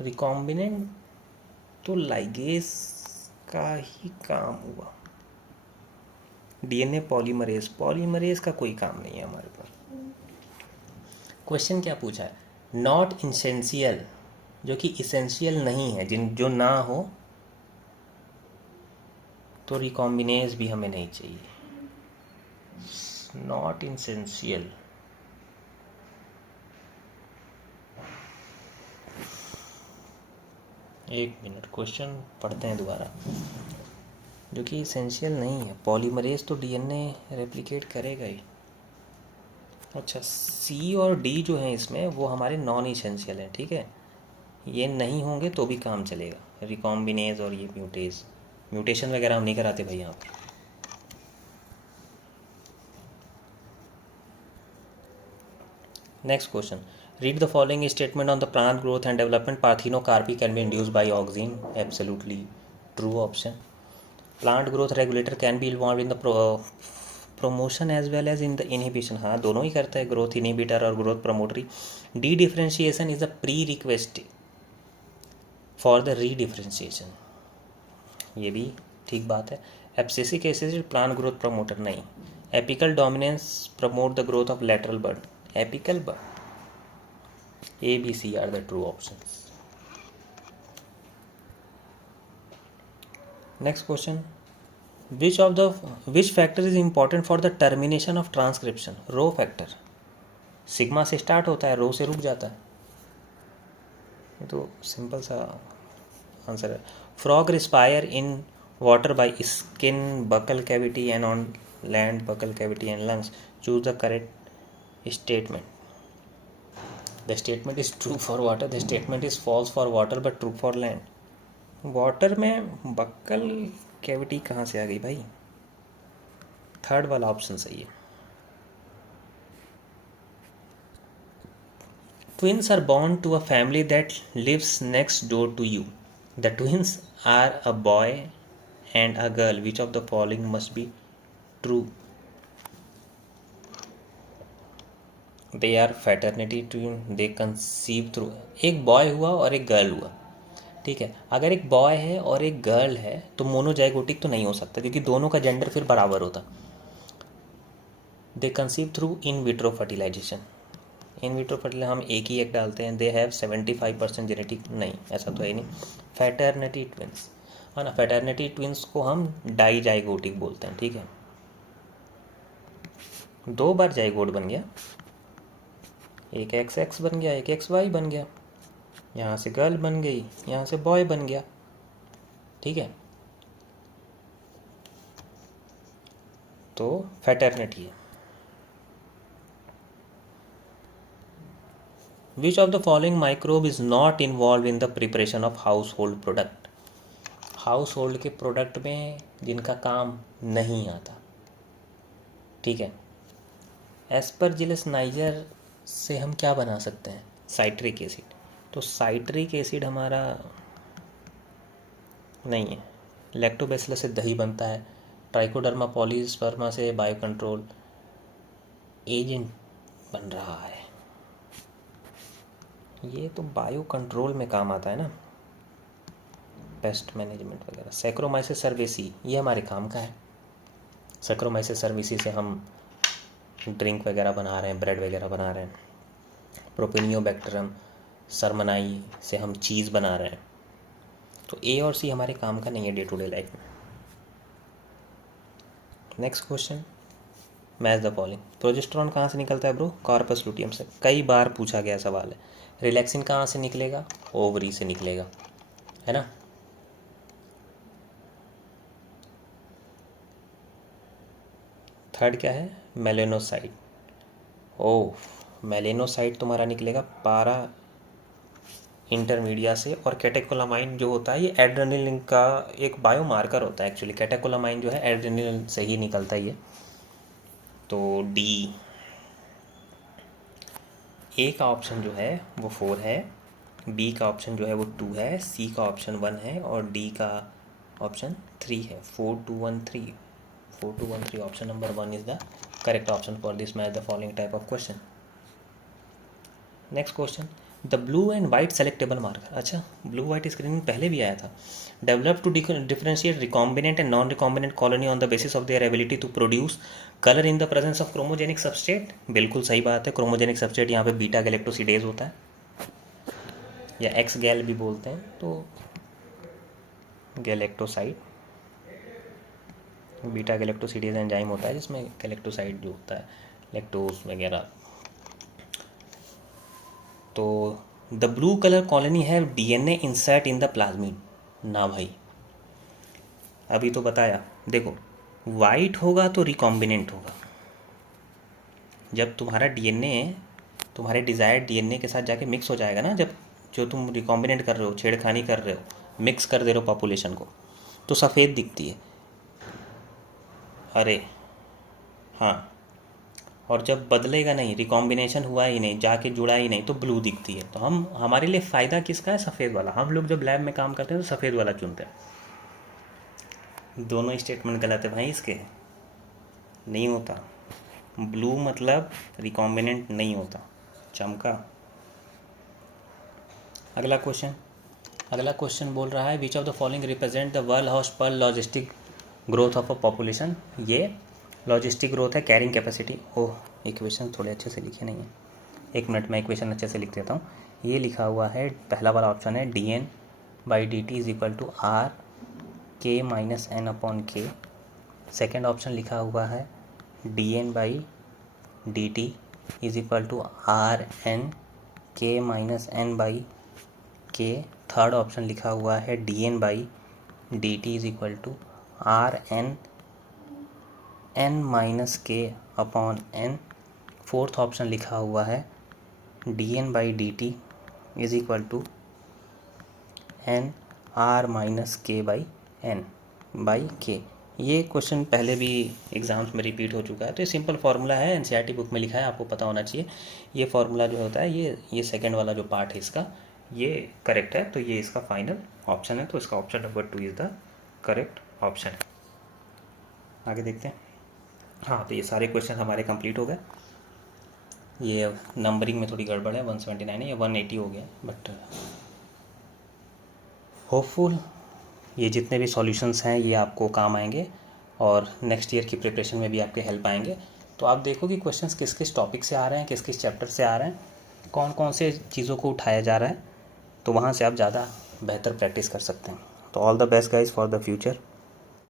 रिकॉम्बिनेंट तो लाइगेज का ही काम हुआ। डीएनए पॉलीमरेज का कोई काम नहीं है हमारे पास। क्वेश्चन क्या पूछा है? नॉट इसेंशियल, जो कि इसेंशियल नहीं है, जो ना हो तो रिकॉम्बिनेज भी हमें नहीं चाहिए। नॉट इसेंशियल, एक मिनट, क्वेश्चन पढ़ते हैं दोबारा। जो कि इसेंशियल नहीं है, पॉलीमरेज तो डीएनए रेप्लिकेट करेगा ही। अच्छा, सी और डी जो हैं इसमें वो हमारे नॉन इसेंशियल हैं, ठीक है। ये नहीं होंगे तो भी काम चलेगा, रिकॉम्बिनेज और ये म्यूटेशन वगैरह हम नहीं कराते भाई यहाँ पर। Next question, read the following statement on the plant growth and development. Parthenocarpy can be induced by auxin. Absolutely true option. Plant growth regulator can be involve in the promotion as well as in the inhibition. हाँ, दोनों ही करता है, growth inhibitor और growth promoter. Dedifferentiation is a prerequisite for the redifferentiation, ये भी ठीक बात है। Abscisic acid plant growth promoter नहीं। Apical dominance promote the growth of lateral bud. Apical bud, A, B, C are the true options. Next question, which factor is important for the termination of transcription? Rho factor. Sigma से start होता है, रो से रुक जाता है। ये तो simple सा आंसर है। Frog respire in water by skin, buccal cavity and on land buccal cavity and lungs. Choose the correct statement. The statement is true for water. The statement is false for water but true for land. Water में buccal cavity कहाँ से आ गई भाई? Third वाला option सही है। Twins are born to a family that lives next door to you. The twins are a boy and a girl. Which of the following must be true? They are fraternity twin. They conceive through, एक boy हुआ और एक girl हुआ, ठीक है। अगर एक boy है और एक गर्ल है तो मोनोजाइगोटिक तो नहीं हो सकता, क्योंकि दोनों का जेंडर फिर बराबर होता। They conceive through in vitro fertilisation. In vitro fertilisation हम एक ही एग डालते हैं। दे हैव 75% जेनेटिक, नहीं ऐसा तो है ही नहीं। फैटर्निटी ट्विंस, है ना, फैटर्निटी ट्विंस को हम डाईजाइगोटिक बोलते हैं। ठीक है, 2 बार जाइगोट बन गया, एक XX बन गया, एक XY बन गया, यहाँ से गर्ल बन गई, यहाँ से बॉय बन गया। ठीक है, तो फैटर्निटी है। Which of the following microbe is not involve in the preparation of house hold product. House hold के प्रोडक्ट में जिनका काम नहीं आता। ठीक है, एस्परजिलस नाइजर से हम क्या बना सकते हैं, साइट्रिक एसिड। तो साइट्रिक एसिड हमारा नहीं है। लैक्टोबैसिलस से दही बनता है। ट्राइकोडर्मा पॉलीस्पर्मा से बायो कंट्रोल एजेंट बन रहा है। ये तो बायो कंट्रोल में काम आता है ना, पेस्ट मैनेजमेंट वगैरह। सैक्रोमाइसिस सर्वेसी ये हमारे काम का है। सैक्रोमाइसिस सर्वेसी से हम ड्रिंक वगैरह बना रहे हैं, ब्रेड वगैरह बना रहे हैं। प्रोपेनियोबैक्टीरियम सरमनाई से हम चीज़ बना रहे हैं। तो ए और सी हमारे काम का नहीं है डे टू डे लाइफ में। Next question, match the following. Progesterone कहाँ से निकलता है ब्रो, कॉर्पस लुटियम से। कई बार पूछा गया सवाल है। रिलैक्सिन कहाँ से निकलेगा, ओवरी से निकलेगा, है ना। थर्ड क्या है, मेलेनोसाइट। ओह, मेलेनोसाइट तुम्हारा निकलेगा पारा इंटरमीडिया से। और कैटेकोलामाइन जो होता है ये एड्रेनलिन का एक बायोमार्कर होता है एक्चुअली। कैटेकोलामाइन जो है एड्रेनलिन से ही निकलता ही है। तो डी, ए का ऑप्शन जो है वो 4 है, बी का ऑप्शन जो है वो 2 है, सी का ऑप्शन 1 है और डी का ऑप्शन 3 है। 4213, 4213 option number 1 is the correct option for this match the following type of question. Next question, the blue and white selectable marker. अच्छा, ब्लू वाइट स्क्रीनिंग पहले भी आया था। Develop to differentiate recombinant and non recombinant colony on the basis of their ability to produce colour in the presence of chromogenic substrate. बिल्कुल सही बात है। Chromogenic substrate यहाँ पे बीटा गैलेक्टोसिडेज होता है, या एक्स गैल भी बोलते हैं। तो गैलेक्टोसाइड, बीटा गैलेक्टोसिडेज एंजाइम होता है जिसमें गैलेक्टोसाइड जो होता है, लैक्टोज वगैरह। तो द ब्लू कलर कॉलोनी है DNA insert in the plasmid. ना भाई, अभी तो बताया। देखो, वाइट होगा तो रिकॉम्बिनेंट होगा। जब तुम्हारा डीएनए तुम्हारे डिज़ायर्ड डीएनए के साथ जाके मिक्स हो जाएगा ना, जब जो तुम रिकॉम्बिनेंट कर रहे हो, छेड़खानी कर रहे हो, मिक्स कर दे रहे हो पॉपुलेशन को, तो सफ़ेद दिखती है। अरे हाँ, और जब बदलेगा नहीं, रिकॉम्बिनेशन हुआ ही नहीं, जाके जुड़ा ही नहीं, तो ब्लू दिखती है। तो हम, हमारे लिए फ़ायदा किसका है, सफ़ेद वाला। हम लोग जब लैब में काम करते हैं तो सफ़ेद वाला चुनते हैं। दोनों स्टेटमेंट गलत है भाई इसके, नहीं होता। ब्लू मतलब रिकॉम्बिनेंट नहीं होता, चमका। अगला क्वेश्चन बोल रहा है which of the following represent the वर्ल्ड हाउस Pearl logistic growth of a population. ये लॉजिस्टिक ग्रोथ है, कैरिंग कैपेसिटी। ओह, इक्वेशन थोड़े अच्छे से लिखे नहीं है, एक मिनट में इक्वेशन अच्छे से लिख देता हूँ। ये लिखा हुआ है, पहला वाला ऑप्शन है dN/dt is equal to R K minus N upon K। Second option लिखा हुआ है dN/dt is equal to RN K minus N/K। Third option लिखा हुआ है dN/dt is equal to RN N minus K upon N। Fourth option लिखा हुआ है dN/dt is equal to N R minus K/N/K। ये क्वेश्चन पहले भी exams में रिपीट हो चुका है। तो ये सिंपल फार्मूला है, एनसीईआरटी बुक में लिखा है, आपको पता होना चाहिए। ये फार्मूला जो होता है, ये सेकंड वाला जो पार्ट है इसका, ये करेक्ट है। तो ये इसका फाइनल ऑप्शन है। तो इसका option number 2 is the correct option. आगे देखते हैं। हाँ, तो ये सारे क्वेश्चन हमारे कंप्लीट हो गए। ये नंबरिंग में थोड़ी गड़बड़ है, 179 है या 180 हो गया, बट होपफुल ये जितने भी सॉल्यूशंस हैं ये आपको काम आएंगे और नेक्स्ट ईयर की प्रिपरेशन में भी आपके हेल्प आएंगे। तो आप देखो कि क्वेश्चंस किस किस टॉपिक से आ रहे हैं, किस किस चैप्टर से आ रहे हैं, कौन कौन से चीज़ों को उठाया जा रहा है, तो वहाँ से आप ज़्यादा बेहतर प्रैक्टिस कर सकते हैं। तो all the best guys for the future.